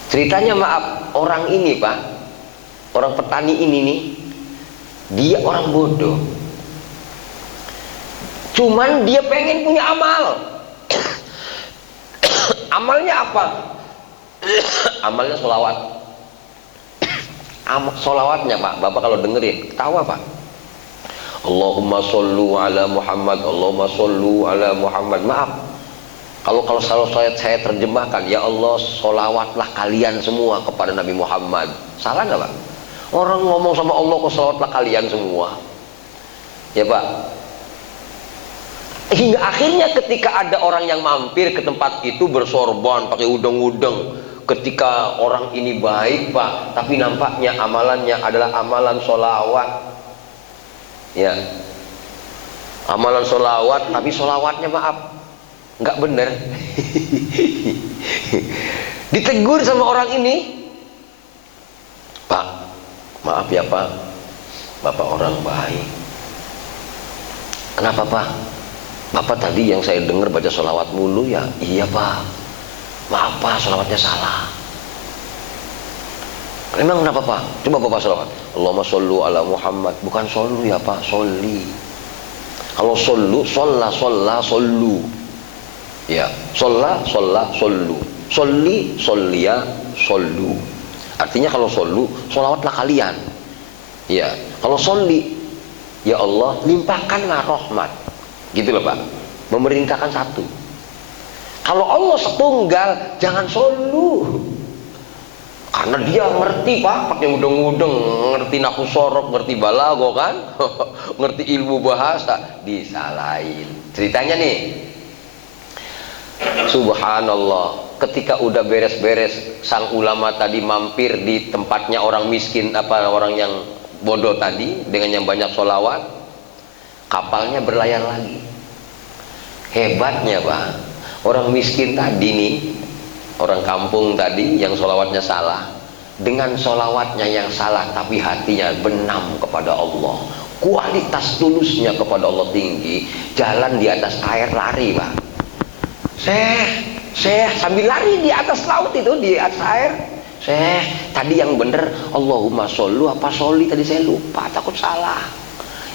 Ceritanya maaf, orang ini Pak, orang petani ini nih, dia orang bodoh. Cuman dia pengen punya amal. Amalnya apa? Amalnya sholawat. solawatnya Pak, Bapak kalau dengerin ketawa Pak. Allahumma shollu ala Muhammad, Allahumma shollu ala Muhammad. Maaf, kalau saya terjemahkan, ya Allah sholawatlah kalian semua kepada Nabi Muhammad. Salah nggak Pak? Orang ngomong sama Allah kok sholawatlah kalian semua, ya Pak. Hingga akhirnya ketika ada orang yang mampir ke tempat itu bersorban pakai udeng-udeng, ketika orang ini baik Pak, tapi nampaknya amalannya adalah amalan sholawat, ya, amalan sholawat, tapi sholawatnya maaf nggak bener. Ditegur sama orang ini, Pak, maaf ya Pak, Bapak orang baik. Kenapa Pak? Bapak tadi yang saya dengar baca sholawat mulu ya. Iya Pak, maaf Pak, sholawatnya salah. Emang kenapa Pak? Coba Bapak sholawat, Allahumma shollu ala Muhammad. Bukan shollu ya Pak, sholli. Kalau shollu, sholla, shollu. Ya, sholla, shollu. Sholli, sholliya, shollu. Artinya kalau shollu, sholawatlah kalian. Ya, kalau sholli, ya Allah limpahkanlah rahmat. Gitu loh Pak, memerintahkan satu. Kalau Allah setunggal, jangan shollu. Karena dia ngerti Pak, pakai udeng-udeng, ngerti nahu sorok, ngerti balago kan, ngerti ilmu bahasa, disalahin. Ceritanya nih, subhanallah, ketika udah beres-beres, sang ulama tadi mampir di tempatnya orang miskin, orang yang bodoh tadi, dengan yang banyak sholawat, kapalnya berlayar lagi. Hebatnya Pak, orang miskin tadi nih, orang kampung tadi yang sholawatnya salah, dengan sholawatnya yang salah tapi hatinya benam kepada Allah, kualitas tulusnya kepada Allah tinggi, jalan di atas air lari Pak. Syekh sambil lari di atas laut itu, di atas air. Syekh, tadi yang bener Allahumma shollu apa sholli tadi, saya lupa, takut salah.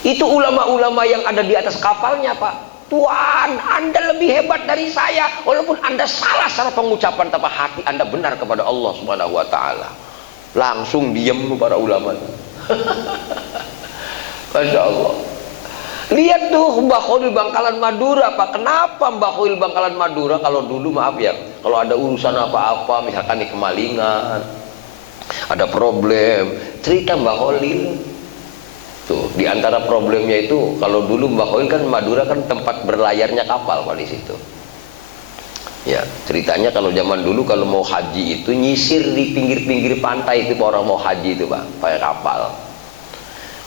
Itu ulama-ulama yang ada di atas kapalnya Pak. Tuhan, Anda lebih hebat dari saya, walaupun Anda salah secara pengucapan, tapi hati Anda benar kepada Allah Subhanahu wa Ta'ala. Langsung diam para ulama. Masya Allah. Lihat tuh Mbah Khalil Bangkalan Madura Pak. Kenapa Mbah Khalil Bangkalan Madura? Kalau dulu maaf ya, kalau ada urusan apa-apa, misalkan di kemalingan, ada problem, cerita Mbah Khalil. Tuh, di antara problemnya itu, kalau dulu Mbah Khalil kan Madura kan tempat berlayarnya kapal Pak di situ. Ya, ceritanya kalau zaman dulu kalau mau haji itu nyisir di pinggir-pinggir pantai itu orang mau haji itu Pak, pakai kapal.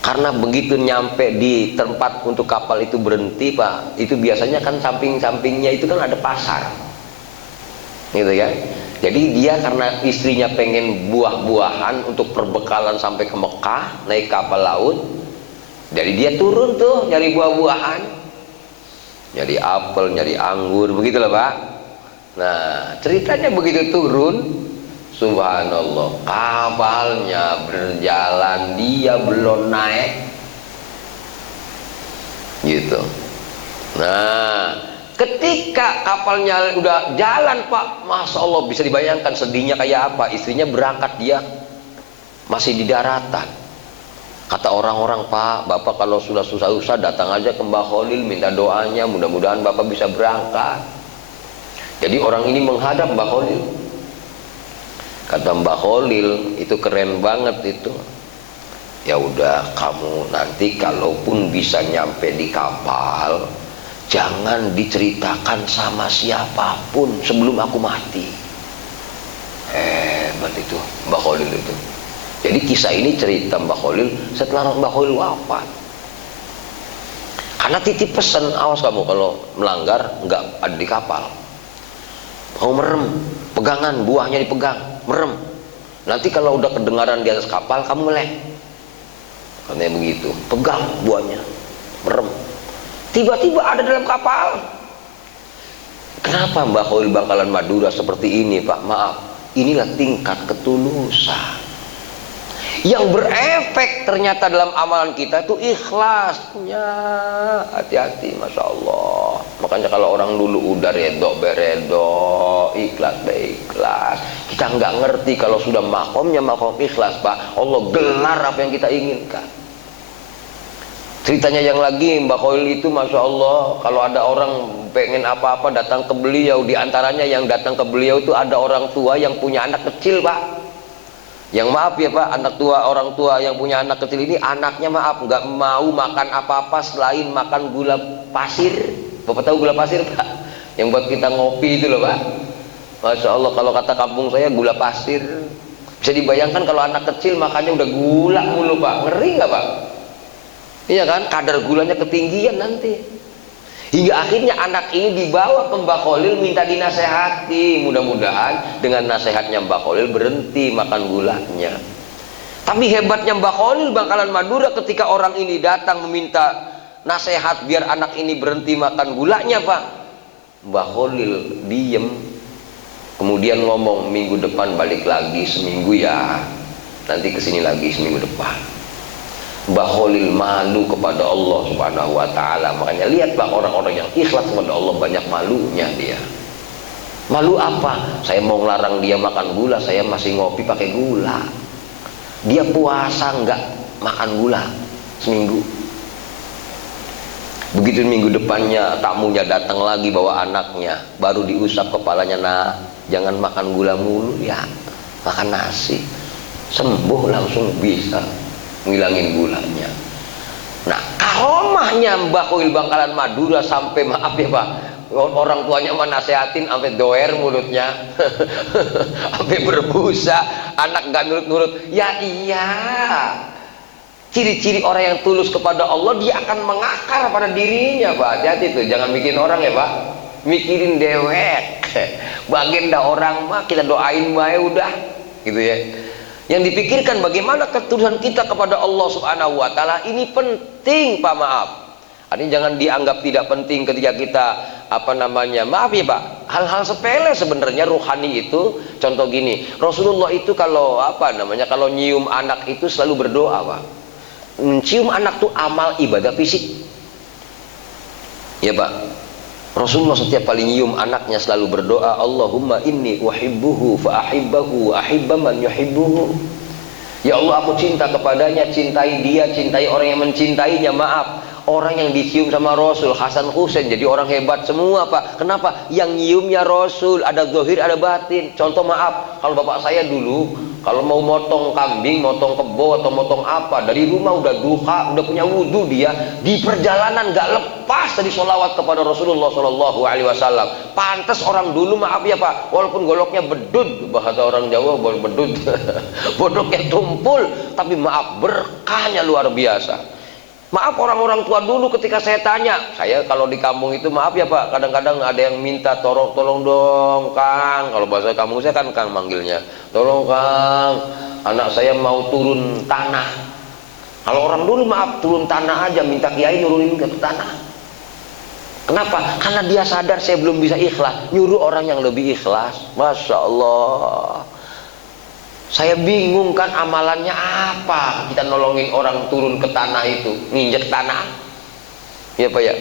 Karena begitu nyampe di tempat untuk kapal itu berhenti Pak, itu biasanya kan samping-sampingnya itu kan ada pasar. Gitu kan? Jadi dia karena istrinya pengen buah-buahan untuk perbekalan sampai ke Mekah, naik kapal laut. Jadi dia turun tuh nyari buah-buahan, nyari apel, nyari anggur, begitulah Pak. Nah, ceritanya begitu turun, subhanallah, kapalnya berjalan, dia belum naik, gitu. Nah, ketika kapalnya udah jalan Pak, masya Allah, bisa dibayangkan sedihnya kayak apa. Istrinya berangkat, dia masih di daratan. Kata orang-orang, Pak, Bapak kalau sudah susah-susah datang aja ke Mbah Khalil, minta doanya, mudah-mudahan Bapak bisa berangkat. Jadi orang ini menghadap Mbah Khalil. Kata Mbah Khalil, itu keren banget itu. Ya udah, kamu nanti kalaupun bisa nyampe di kapal, jangan diceritakan sama siapapun sebelum aku mati. Hebat itu Mbah Khalil itu. Jadi kisah ini cerita Mbah Khalil setelah Mbah Khalil wafat. Karena titip pesan, awas kamu kalau melanggar nggak ada di kapal. Kamu merem, pegangan buahnya dipegang, merem. Nanti kalau udah kedengaran di atas kapal kamu melek. Katanya begitu, pegang buahnya, merem. Tiba-tiba ada dalam kapal. Kenapa Mbah Khalil Bangkalan Madura seperti ini Pak? Maaf, inilah tingkat ketulusan. Yang berefek ternyata dalam amalan kita itu ikhlasnya. Hati-hati, Masya Allah. Makanya kalau orang dulu udah redok beredo, ikhlas ikhlas, kita nggak ngerti kalau sudah makomnya makom ikhlas, Pak. Allah gelar apa yang kita inginkan. Ceritanya yang lagi Mbak Khoil itu, Masya Allah, kalau ada orang pengen apa-apa datang ke beliau, diantaranya yang datang ke beliau itu ada orang tua yang punya anak kecil, Pak. Yang maaf ya Pak, orang tua yang punya anak kecil ini, anaknya maaf nggak mau makan apa-apa selain makan gula pasir. Bapak tahu gula pasir, Pak? Yang buat kita ngopi itu loh, Pak. Masya Allah, kalau kata kampung saya gula pasir. Bisa dibayangkan kalau anak kecil makannya udah gula mulu, Pak. Ngeri nggak, Pak? Iya kan, kadar gulanya ketinggian nanti. Hingga akhirnya anak ini dibawa ke Mbak Kholil minta dinasehati. Mudah-mudahan dengan nasihatnya Mbak Kholil berhenti makan gulanya. Tapi hebatnya Mbak Kholil Bangkalan Madura, ketika orang ini datang meminta nasihat biar anak ini berhenti makan gulanya, Pak, Mbak Kholil diem, kemudian ngomong, minggu depan balik lagi seminggu ya, nanti kesini lagi seminggu depan. Mbak Kholil malu kepada Allah Subhanahu wa ta'ala. Makanya lihat Pak, orang-orang yang ikhlas kepada Allah banyak malunya dia. Malu apa? Saya mau ngelarang dia makan gula, saya masih ngopi pakai gula. Dia puasa nggak makan gula seminggu. Begitu minggu depannya tamunya datang lagi bawa anaknya, baru diusap kepalanya, nah jangan makan gula mulu ya, makan nasi, sembuh langsung bisa ngilangin gulanya. Nah, karomahnya Mbak Khoil Bangkalan Madura sampai, maaf ya Pak, orang tuanya menasehatin sampai doer mulutnya, sampai berbusa, anak nggak nurut-nurut. Ya iya, ciri-ciri orang yang tulus kepada Allah, dia akan mengakar pada dirinya, Pak. Hati-hati tuh, jangan bikin orang ya Pak, mikirin dewek. Bagian dah orang mah kita doain bae udah, gitu ya. Yang dipikirkan bagaimana ketulusan kita kepada Allah Subhanahu wa ta'ala. Ini penting, Pak, maaf. Ini jangan dianggap tidak penting ketika kita maaf ya Pak, hal-hal sepele sebenarnya rohani itu. Contoh gini, Rasulullah itu kalau kalau nyium anak itu selalu berdoa, Pak. Cium anak itu amal ibadah fisik. Ya Pak. Rasulullah setiap kali nyium anaknya selalu berdoa, Allahumma inni uhibbuhu fa ahibbahu wa ahibba man yuhibbuhu. Ya Allah, aku cinta kepadanya, cintai dia, cintai orang yang mencintainya. Maaf, orang yang dicium sama Rasul, Hasan Husain, jadi orang hebat semua, Pak. Kenapa? Yang nyiumnya Rasul, ada zahir, ada batin. Contoh maaf, kalau bapak saya dulu, kalau mau motong kambing, motong kebo atau motong apa, dari rumah udah duha, udah punya wudhu dia, di perjalanan gak lepas dari sholawat kepada Rasulullah Shallallahu Alaihi Wasallam. Pantes orang dulu, maaf ya Pak, walaupun goloknya bedud, bahasa orang Jawa bedud, bodoknya tumpul, tapi maaf berkahnya luar biasa. Maaf orang-orang tua dulu ketika saya tanya, saya kalau di kampung itu maaf ya Pak, kadang-kadang ada yang minta tolong dong Kang, kalau bahasa kampung saya kan Kang manggilnya, tolong Kang, anak saya mau turun tanah. Kalau orang dulu maaf turun tanah aja minta kiai nurunin ke tanah. Kenapa? Karena dia sadar saya belum bisa ikhlas, nyuruh orang yang lebih ikhlas. Masya Allah. Saya bingung kan amalannya apa, kita nolongin orang turun ke tanah itu, nginjek tanah. Ya Pak ya,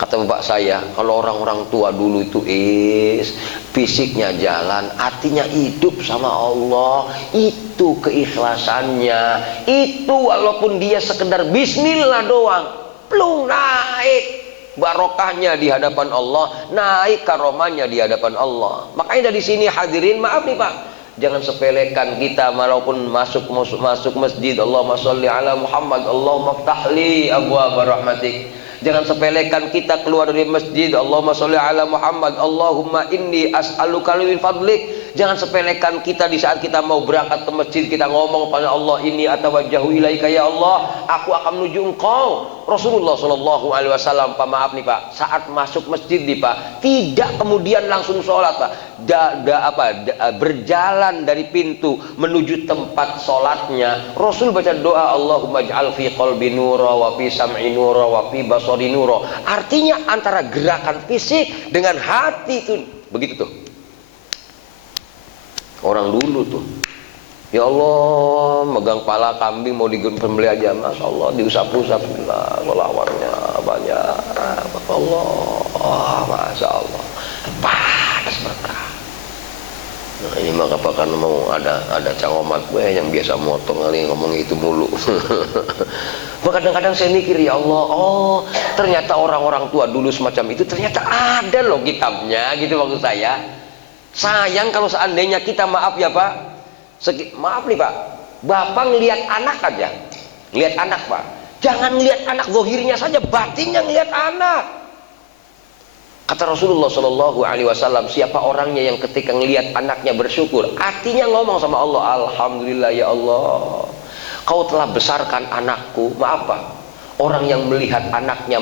kata bapak saya, kalau orang-orang tua dulu itu fisiknya jalan, hatinya hidup sama Allah, itu keikhlasannya. Itu walaupun dia sekedar bismillah doang, plung naik barokahnya di hadapan Allah, naik karomahnya di hadapan Allah. Makanya dari sini hadirin, maaf nih Pak, jangan sepelekan kita walaupun masuk masjid, Allahumma sholli ala Muhammad, Allahumma ftahli abwaab rahmatik. Jangan sepelekan kita keluar dari masjid, Allahumma sholli ala Muhammad, Allahumma inni as'aluka min fadlik. Jangan sepelekan kita di saat kita mau berangkat ke masjid, kita ngomong pada Allah, inni atawajjahu ilaika ya Allah, aku akan menuju engkau. Rasulullah Shallallahu Alaihi Wasallam, Pak, maaf nih Pak, saat masuk masjid nih Pak, tidak kemudian langsung sholat Pak, berjalan dari pintu menuju tempat sholatnya, Rasul baca doa, Allahumma ij'al fi qalbi nura wa fi sam'i nura wa fi basari nura. Artinya antara gerakan fisik dengan hati itu begitu tuh. Orang dulu tuh Ya Allah, megang pala kambing mau digembeli aja, Masya Allah, diusap-usap, lawannya banyak. Allah, Masya Allah, panas berkah. Nah ini maka kan mau ada cangomat gue yang biasa motong kali ngomong itu mulu. Kadang-kadang saya mikir, ya Allah, oh ternyata orang-orang tua dulu semacam itu ternyata ada loh kitabnya gitu maksud saya. Sayang kalau seandainya kita, maaf ya Pak, maaf nih Pak, Bapak ngelihat anak aja, lihat anak Pak, jangan lihat anak zahirnya saja, batinnya ngelihat anak. Kata Rasulullah Shallallahu Alaihi Wasallam, siapa orangnya yang ketika ngelihat anaknya bersyukur, artinya ngomong sama Allah, Alhamdulillah ya Allah, Kau telah besarkan anakku. Maaf Pak, orang yang melihat anaknya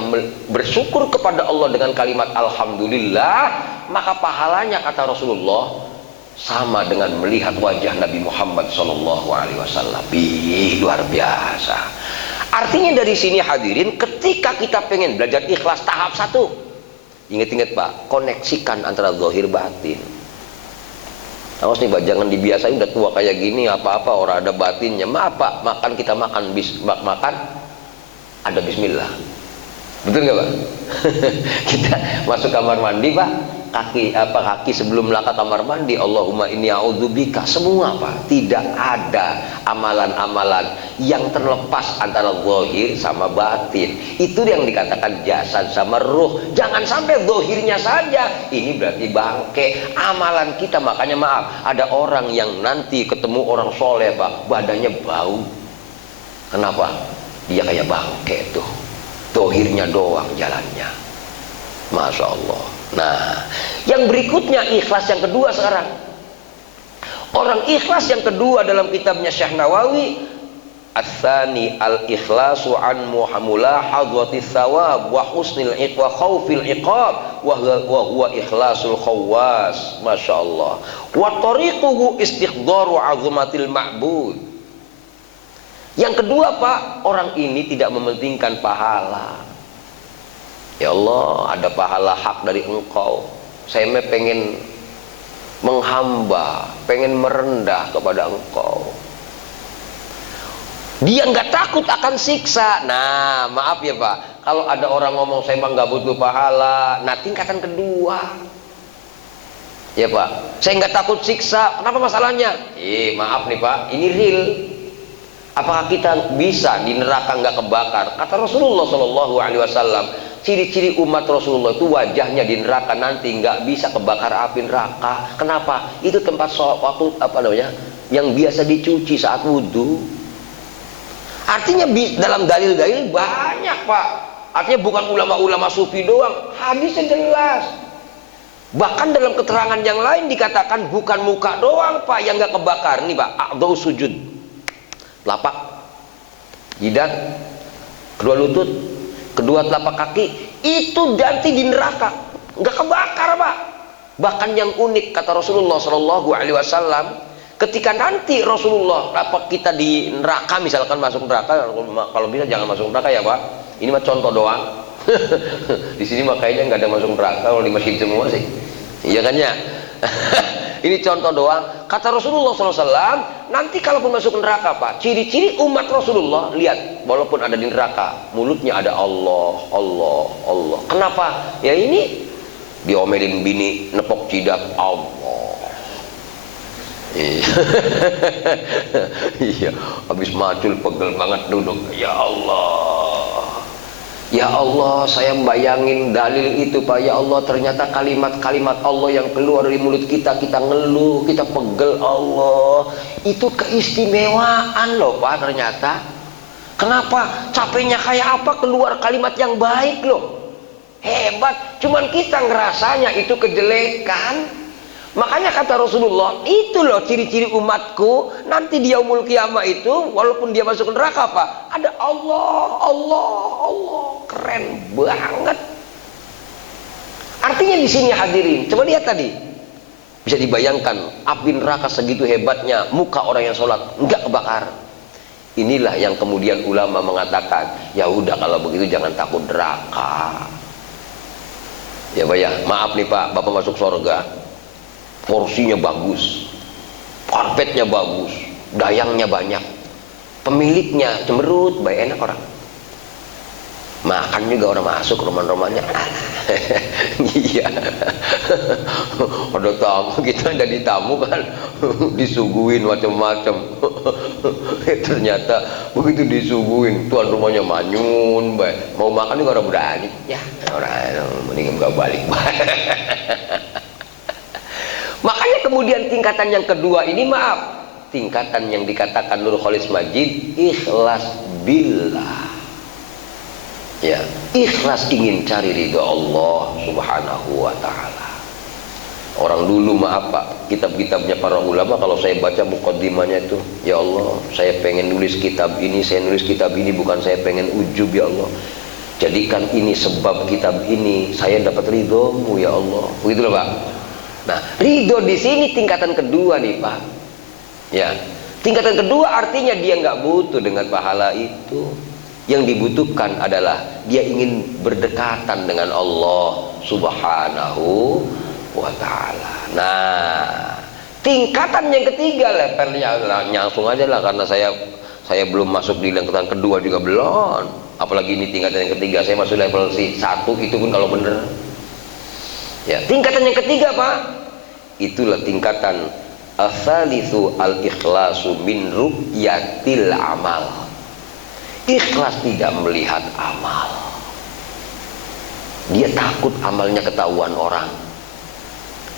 bersyukur kepada Allah dengan kalimat Alhamdulillah, maka pahalanya kata Rasulullah sama dengan melihat wajah Nabi Muhammad Shallallahu Alaihi Wasallam. Luar biasa. Artinya dari sini hadirin, ketika kita pengen belajar ikhlas tahap 1, ingat-ingat Pak, koneksikan antara zahir batin. Awas nih Pak, jangan dibiasain udah tua kayak gini apa-apa orang ada batinnya. Maaf Pak, makan kita makan makan ada bismillah. Betul nggak Pak? Kita masuk kamar mandi Pak, kaki sebelum melangkah kamar mandi, Allahumma inni a'udzubika, semua Pak. Tidak ada amalan-amalan yang terlepas antara zahir sama batin. Itu yang dikatakan jasad sama ruh. Jangan sampai zahirnya saja, ini berarti bangke amalan kita. Makanya maaf, ada orang yang nanti ketemu orang soleh Pak, badannya bau. Kenapa? Dia kayak bangke tuh, zahirnya doang jalannya. Masya Allah. Nah, yang berikutnya ikhlas yang kedua sekarang. Orang ikhlas yang kedua dalam kitabnya Syekh Nawawi, Ats-tsani al-ikhlasu an mulahadhatis tsawab wa husnil iqwa khaufil iqab wa huwa ikhlasul khawas. Masya Allah. Wa tariquhu istighdaru 'azmatil ma'bud. Yang kedua Pak, orang ini tidak mementingkan pahala. Ya Allah, ada pahala hak dari Engkau. Saya pengen menghamba, pengen merendah kepada Engkau. Dia nggak takut akan siksa. Nah, maaf ya Pak, kalau ada orang ngomong saya mah nggak butuh pahala, nah tingkatan kedua. Ya Pak, saya nggak takut siksa. Kenapa masalahnya? Maaf nih Pak, ini real. Apakah kita bisa di neraka nggak kebakar? Kata Rasulullah Shallallahu Alaihi Wasallam, ciri-ciri umat Rasulullah itu wajahnya di neraka nanti nggak bisa kebakar api neraka. Kenapa? Itu tempat waktu yang biasa dicuci saat wudhu. Artinya dalam dalil-dalil banyak Pak. Artinya bukan ulama-ulama sufi doang, hadisnya jelas. Bahkan dalam keterangan yang lain dikatakan bukan muka doang Pak yang nggak kebakar. Nih Pak, a'dau sujud, telapak, jidat, kedua lutut, kedua telapak kaki, itu nanti di neraka nggak kebakar Pak. Bahkan yang unik kata Rasulullah Shallallahu Alaihi Wasallam, ketika nanti Rasulullah kita di neraka, misalkan masuk neraka, kalau bisa jangan masuk neraka ya Pak. Ini mah contoh doang. Di sini mah kayaknya nggak ada masuk neraka, kalau di masjid semua sih. Iya kan ya? Ini contoh doang. Kata Rasulullah SAW, nanti kalaupun masuk neraka Pak, ciri-ciri umat Rasulullah, lihat, walaupun ada di neraka, mulutnya ada Allah, Allah, Allah. Kenapa? Ya ini diomelin bini, nepok jidat, Allah. Iya, habis macul pegel banget duduk, ya Allah. Ya Allah, saya membayangin dalil itu Pak. Ya Allah, ternyata kalimat-kalimat Allah yang keluar dari mulut kita, kita ngeluh, kita pegel, Allah. Itu keistimewaan loh Pak ternyata. Kenapa? Capeknya kayak apa keluar kalimat yang baik loh. Hebat, cuman kita ngerasanya itu kejelekan. Makanya kata Rasulullah, itu loh ciri-ciri umatku nanti di yaumul kiamah itu, walaupun dia masuk neraka Pak, ada Allah, Allah, Allah. Keren banget. Artinya di sini hadirin, coba lihat tadi, bisa dibayangkan api neraka segitu hebatnya, muka orang yang sholat enggak kebakar. Inilah yang kemudian ulama mengatakan, ya udah kalau begitu jangan takut neraka. Ya Pak ya, maaf nih Pak, Bapak masuk surga, porsinya bagus, karpetnya bagus, dayangnya banyak, pemiliknya cemberut, baik enak orang. Makan juga orang masuk rumah-rumahnya. Iya. Ada tamu, kita jadi tamu kan, disuguhin macam-macam. Ternyata begitu disuguhin, tuan rumahnya manyun, baik. Mau makan juga orang berani. Ya, orang mending enggak balik. Makanya kemudian tingkatan yang kedua ini, maaf, tingkatan yang dikatakan Nurul Khalis Majid, ikhlas billah. Ya, ikhlas ingin cari ridha Allah Subhanahu wa ta'ala. Orang dulu, maaf Pak, kitab-kitabnya para ulama, kalau saya baca muqaddimahnya itu, ya Allah, saya pengen nulis kitab ini, saya nulis kitab ini bukan saya pengen ujub, ya Allah, jadikan ini sebab kitab ini saya dapat ridhomu, ya Allah. Begitu loh Pak. Nah, ridho di sini tingkatan kedua nih Pak. Ya, tingkatan kedua artinya dia nggak butuh dengan pahala itu. Yang dibutuhkan adalah dia ingin berdekatan dengan Allah Subhanahu wa ta'ala. Nah, tingkatan yang ketiga, levelnya langsung aja lah, karena saya belum masuk di tingkatan kedua juga belum. Apalagi ini tingkatan yang ketiga, saya masuk level 1 itu pun kalau bener. Ya, tingkatan yang ketiga Pak, itulah tingkatan as-salisu al-ikhlasu min ru'yatil amal. Ikhlas tidak melihat amal. Dia takut amalnya ketahuan orang.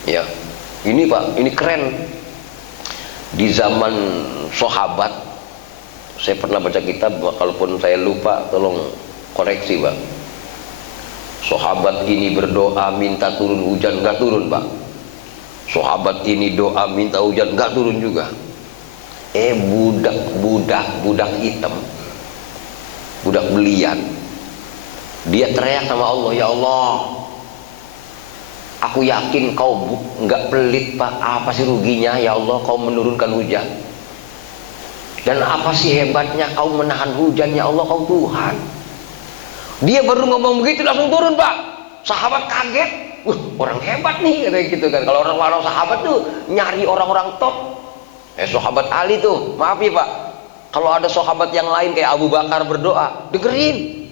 Ya, ini Pak, ini keren. Di zaman sahabat, saya pernah baca kitab, kalaupun saya lupa tolong koreksi Pak. Sahabat ini berdoa minta turun hujan, nggak turun Pak. Sahabat ini doa minta hujan, nggak turun juga. Budak hitam, budak belian, dia teriak sama Allah, ya Allah, aku yakin kau nggak pelit Pak, apa sih ruginya ya Allah kau menurunkan hujan, dan apa sih hebatnya kau menahan hujan ya Allah, kau Tuhan. Dia baru ngomong begitu langsung turun Pak. Sahabat kaget, orang hebat nih kayak gitu kan. Kalau orang sahabat tuh nyari orang-orang top. Sahabat Ali tuh, maaf ya Pak, kalau ada sahabat yang lain kayak Abu Bakar berdoa, dengerin,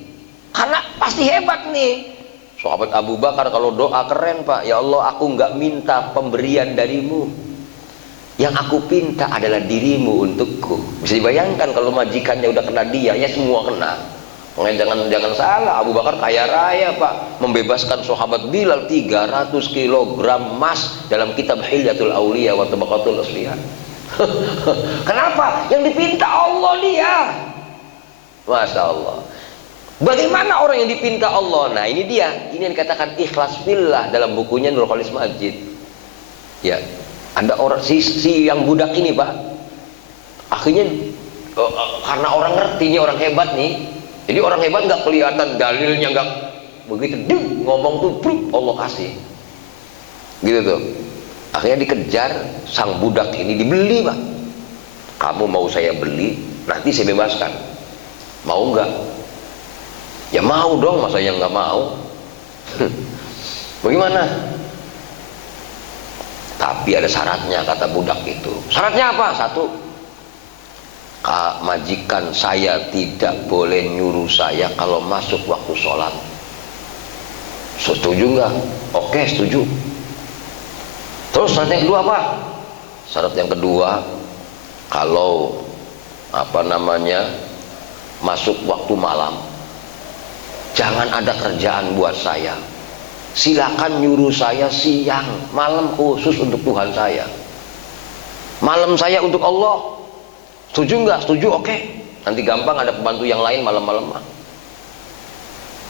karena pasti hebat nih. Sahabat Abu Bakar kalau doa keren Pak, ya Allah aku nggak minta pemberian darimu, yang aku pinta adalah dirimu untukku. Bisa dibayangkan kalau majikannya udah kena dia, ya semua kena. Jangan salah, Abu Bakar kaya raya Pak, membebaskan sahabat Bilal 300 kg emas dalam kitab Hilyatul Auliya wa Tabaqatul Asliya. Kenapa? Yang dipinta Allah dia. Masya Allah. Bagaimana orang yang dipinta Allah? Nah ini dia, ini yang dikatakan ikhlas billah dalam bukunya Nurul Khalis Majid. Ya, ada orang si yang budak ini Pak, akhirnya karena orang ngerti ini orang hebat nih, jadi orang hebat nggak kelihatan dalilnya, nggak begitu ngomong tuh Allah kasih, gitu tuh. Akhirnya dikejar, sang budak ini dibeli Pak. Kamu mau saya beli, nanti saya bebaskan. Mau nggak? Ya mau dong, masa yang nggak mau. Bagaimana? Tapi ada syaratnya, kata budak itu. Syaratnya apa? Satu, majikan saya tidak boleh nyuruh saya kalau masuk waktu sholat. Setuju nggak? Oke, setuju. Terus syarat yang kedua apa? Syarat yang kedua, kalau masuk waktu malam, jangan ada kerjaan buat saya. Silakan nyuruh saya siang, malam khusus untuk Tuhan saya. Malam saya untuk Allah. Setuju nggak? Setuju, oke. Nanti gampang ada pembantu yang lain malam-malam.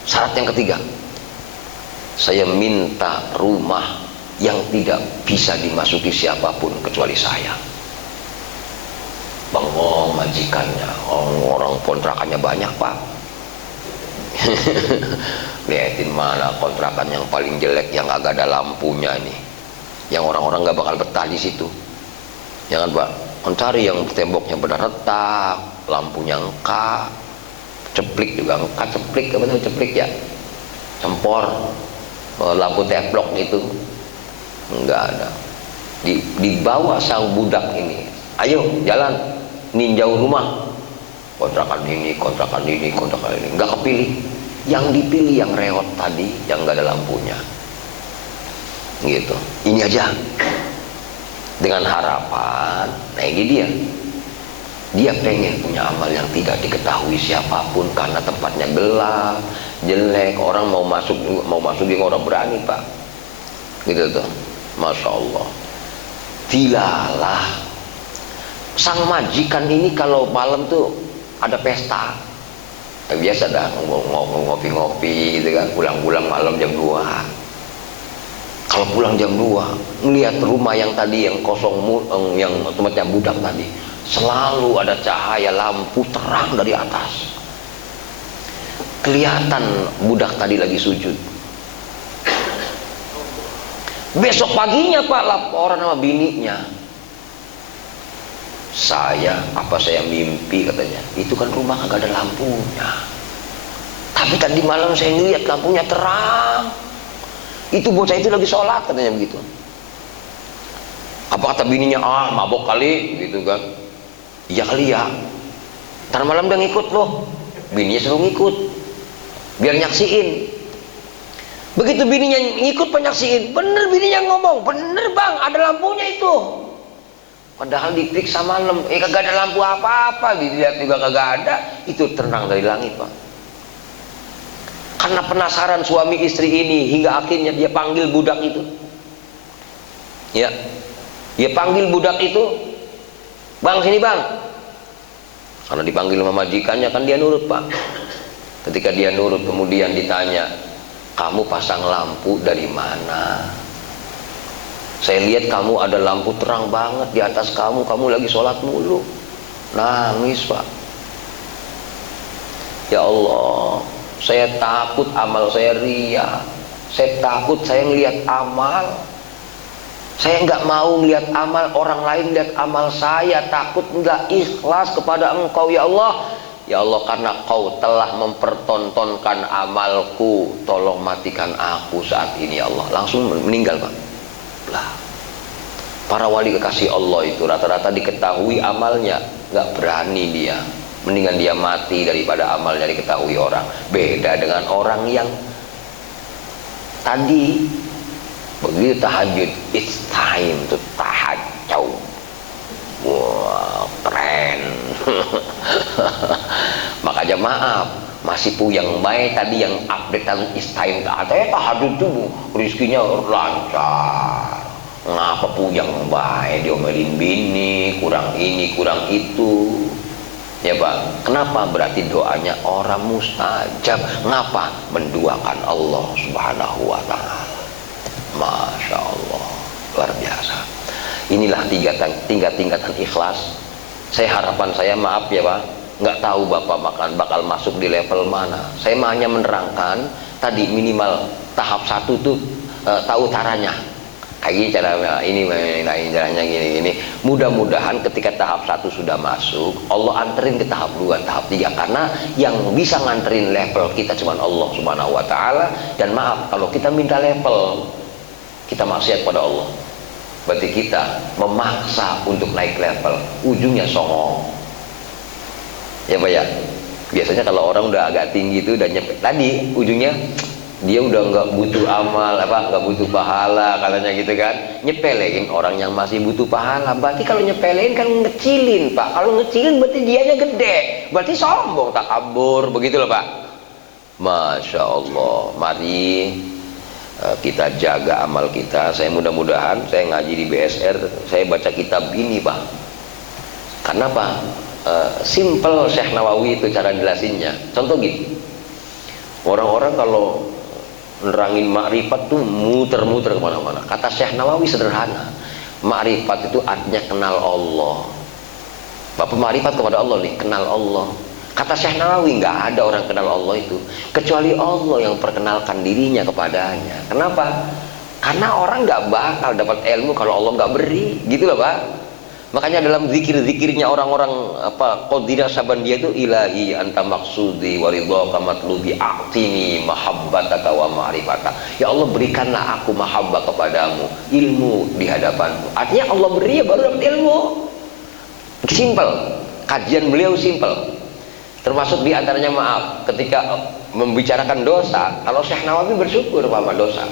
Syarat yang ketiga, saya minta rumah yang tidak bisa dimasuki siapapun kecuali saya. Bengong majikannya, orang kontrakannya banyak Pak. Lihatin mana kontrakan yang paling jelek, yang agak ada lampunya ini, yang orang-orang nggak bakal betah di situ. Jangan Pak, mencari yang temboknya benar retak, lampunya engkak, ceplik juga engkak, ceplik apa namanya ceplik ya, cempor, lampu teflon itu enggak ada. Dibawa sang budak ini, ayo jalan, ninjau rumah, kontrakan ini, nggak kepilih. Yang dipilih yang reot tadi, yang nggak ada lampunya, gitu. Ini aja dengan harapan. Nah ini dia pengen punya amal yang tidak diketahui siapapun karena tempatnya gelap, jelek, orang mau masuk dia orang berani, Pak, gitu tuh. Masya Allah. Dilalah sang majikan ini kalau malam tuh ada pesta, biasa dah ngopi-ngopi gitu kan, pulang-pulang malam jam 2. Kalau pulang jam 2 ngelihat rumah yang tadi yang kosong, yang tempatnya budak tadi, selalu ada cahaya lampu terang dari atas. Kelihatan budak tadi lagi sujud. Besok paginya Pak laporan sama bininya, saya mimpi katanya, itu kan rumah kagak ada lampunya, tapi tadi malam saya lihat lampunya terang, itu bocah itu lagi sholat katanya begitu. Apa kata bininya? Mabok kali gitu kan. Iya kali ya, ntar malam dia ngikut loh. Bininya suruh ngikut biar nyaksiin. Begitu bininya ngikut penyaksiin, bener bininya ngomong, bener bang ada lampunya itu. Padahal diperiksa malam, kagak ada lampu apa-apa, dilihat juga kagak ada. Itu terang dari langit, Pak. Karena penasaran suami istri ini, hingga akhirnya dia panggil budak itu. Ya, dia panggil budak itu, bang sini bang. Karena dipanggil sama majikannya kan dia nurut, Pak. Ketika dia nurut kemudian ditanya, kamu pasang lampu dari mana? Saya lihat kamu ada lampu terang banget di atas kamu lagi sholat mulu. Nangis, Pak. Ya Allah, saya takut amal saya riya. Saya takut saya ngelihat amal. Saya nggak mau ngelihat amal orang lain, lihat amal saya. Takut nggak ikhlas kepada Engkau ya Allah. Ya Allah, karena Kau telah mempertontonkan amalku, tolong matikan aku saat ini ya Allah. Langsung meninggal, Pak. Lah, para wali kekasih Allah itu rata-rata diketahui amalnya, nggak berani dia, mendingan dia mati daripada amalnya diketahui orang. Beda dengan orang yang tadi begitu tahajud, it's time to tahajud. Wah, keren. Makanya maaf, masih puyang baik tadi yang update tentang it's time tahajud tuh rezekinya lancar. Ngapa puyang baik diomelin bini, kurang ini, kurang itu. Ya Pak, kenapa? Berarti doanya orang mustajab. Ngapa? Menduakan Allah Subhanahu wa ta'ala. Masya Allah, luar biasa. Inilah tingkatan ikhlas. Harapan saya, maaf ya Pak, nggak tahu Bapak bakal masuk di level mana. Saya hanya menerangkan tadi minimal tahap 1 tuh tahu caranya. Kayak gini caranya gini. Mudah-mudahan ketika tahap 1 sudah masuk, Allah anterin ke tahap 2, tahap 3. Karena yang bisa nganterin level kita cuma Allah Subhanahu wa ta'ala. Dan maaf, kalau kita minta level, kita maksiat pada Allah. Berarti kita memaksa untuk naik level, ujungnya songong. Ya Pak ya. Biasanya kalau orang udah agak tinggi itu udah nyepet tadi, ujungnya dia udah nggak butuh amal, nggak butuh pahala, katanya gitu kan. Nyepelein orang yang masih butuh pahala. Berarti kalau nyepelein kan ngecilin, Pak. Kalau ngecilin berarti dianya gede. Berarti sombong, takabur, begitu loh Pak. Masya Allah. Mari kita jaga amal kita. Saya mudah-mudahan saya ngaji di BSR, saya baca kitab ini Pak. Karena Pak, simple Syekh Nawawi itu cara jelasinnya. Contoh gini, orang-orang kalau nerangin makrifat tuh muter-muter kemana-mana. Kata Syekh Nawawi sederhana, makrifat itu artinya kenal Allah. Bapak makrifat kepada Allah nih, kenal Allah. Kata Syekh Nawawi, nggak ada orang kenal Allah itu kecuali Allah yang perkenalkan dirinya kepadanya. Kenapa? Karena orang nggak bakal dapat ilmu kalau Allah nggak beri, gitu loh Pak. Makanya dalam zikir-zikirnya orang-orang Qadiriyah Sabandia itu, ilahi anta maksudi wa ridhaka matlubi a'tini mahabbataka wa ma'rifataka. Ya Allah, berikanlah aku mahabbah kepadamu, ilmu di hadapanmu. Artinya Allah beri ya baru dapat ilmu. Simple. kajian beliau simpel. Termasuk diantaranya maaf, ketika membicarakan dosa, kalau Syekh Nawawi bersyukur sama dosa.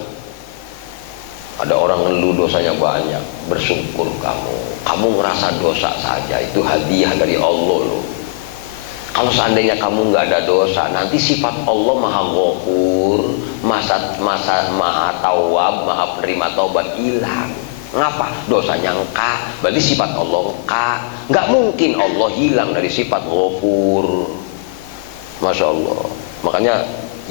Ada orang ngeluh dosanya banyak, bersyukur kamu ngerasa dosa saja, itu hadiah dari Allah loh. Kalau seandainya kamu nggak ada dosa, nanti sifat Allah maha ghafur, maha tawab, maha penerima taubat hilang. Ngapa? Dosanya engkau, berarti sifat Allah engkau. Nggak mungkin Allah hilang dari sifat ghafur. Masya Allah. Makanya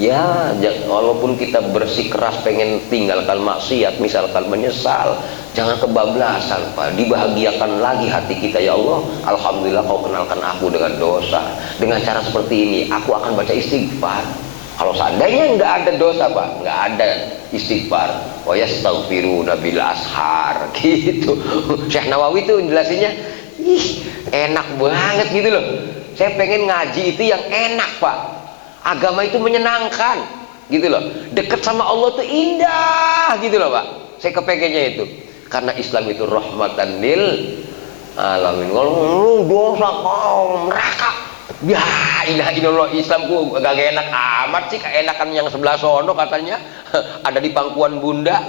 ya, walaupun kita bersikeras pengen tinggalkan maksiat, misalkan menyesal, jangan kebablasan Pak. Dibahagiakan lagi hati kita, ya Allah, alhamdulillah kau kenalkan aku dengan dosa. Dengan cara seperti ini aku akan baca istighfar. Kalau seandainya nggak ada dosa Pak, nggak ada istighfar, wa yastaghfiruna bil ashar gitu. Syekh Nawawi itu jelasinnya enak banget gitu loh. Saya pengen ngaji itu yang enak Pak. Agama itu menyenangkan gitu loh. Dekat sama Allah tuh indah gitu loh Pak. Saya kepengennya itu. Karena Islam itu rahmatan lil alamin. Kalau lu dosa kau neraka, ya ilaha illallah, Islamku gak enak amat sih, keenakan yang sebelah sono katanya ada di pangkuan bunda.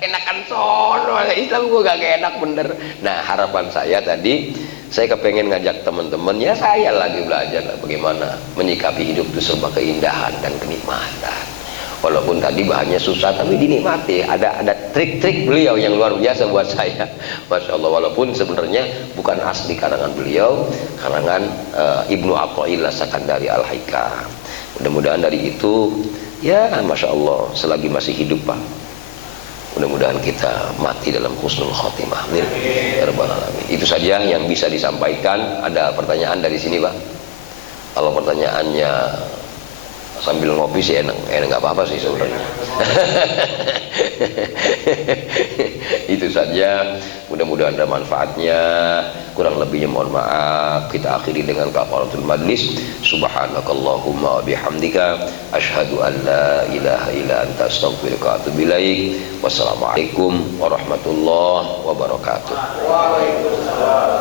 Enakan sono, Islam gua gak enak bener. Nah harapan saya tadi, saya kepengen ngajak teman-teman, ya saya lagi belajar bagaimana menyikapi hidup itu serba keindahan dan kenikmatan. Walaupun tadi bahannya susah tapi dinikmati. Ada trik-trik beliau yang luar biasa buat saya, Masya Allah. Walaupun sebenarnya bukan asli karangan beliau, karangan Ibnu Athaillah Sakandari Al-Hikam. Mudah-mudahan dari itu, ya Masya Allah, selagi masih hidup Pak, mudah-mudahan kita mati dalam husnul khotimah. Amin ya rabbal alamin. Itu saja yang bisa disampaikan. Ada pertanyaan dari sini Pak? Kalau pertanyaannya sambil ngopi sih enak nggak apa-apa sih sebenarnya. Itu saja, mudah-mudahan ada manfaatnya. Kurang lebihnya mohon maaf. Kita akhiri dengan kafaratul majlis. Subhanakallahumma wa bihamdika asyhadu an la ilaha illa anta astaghfiruka wa atubu ilaik. Wassalamualaikum warahmatullahi wabarakatuh. Waalaikumsalam.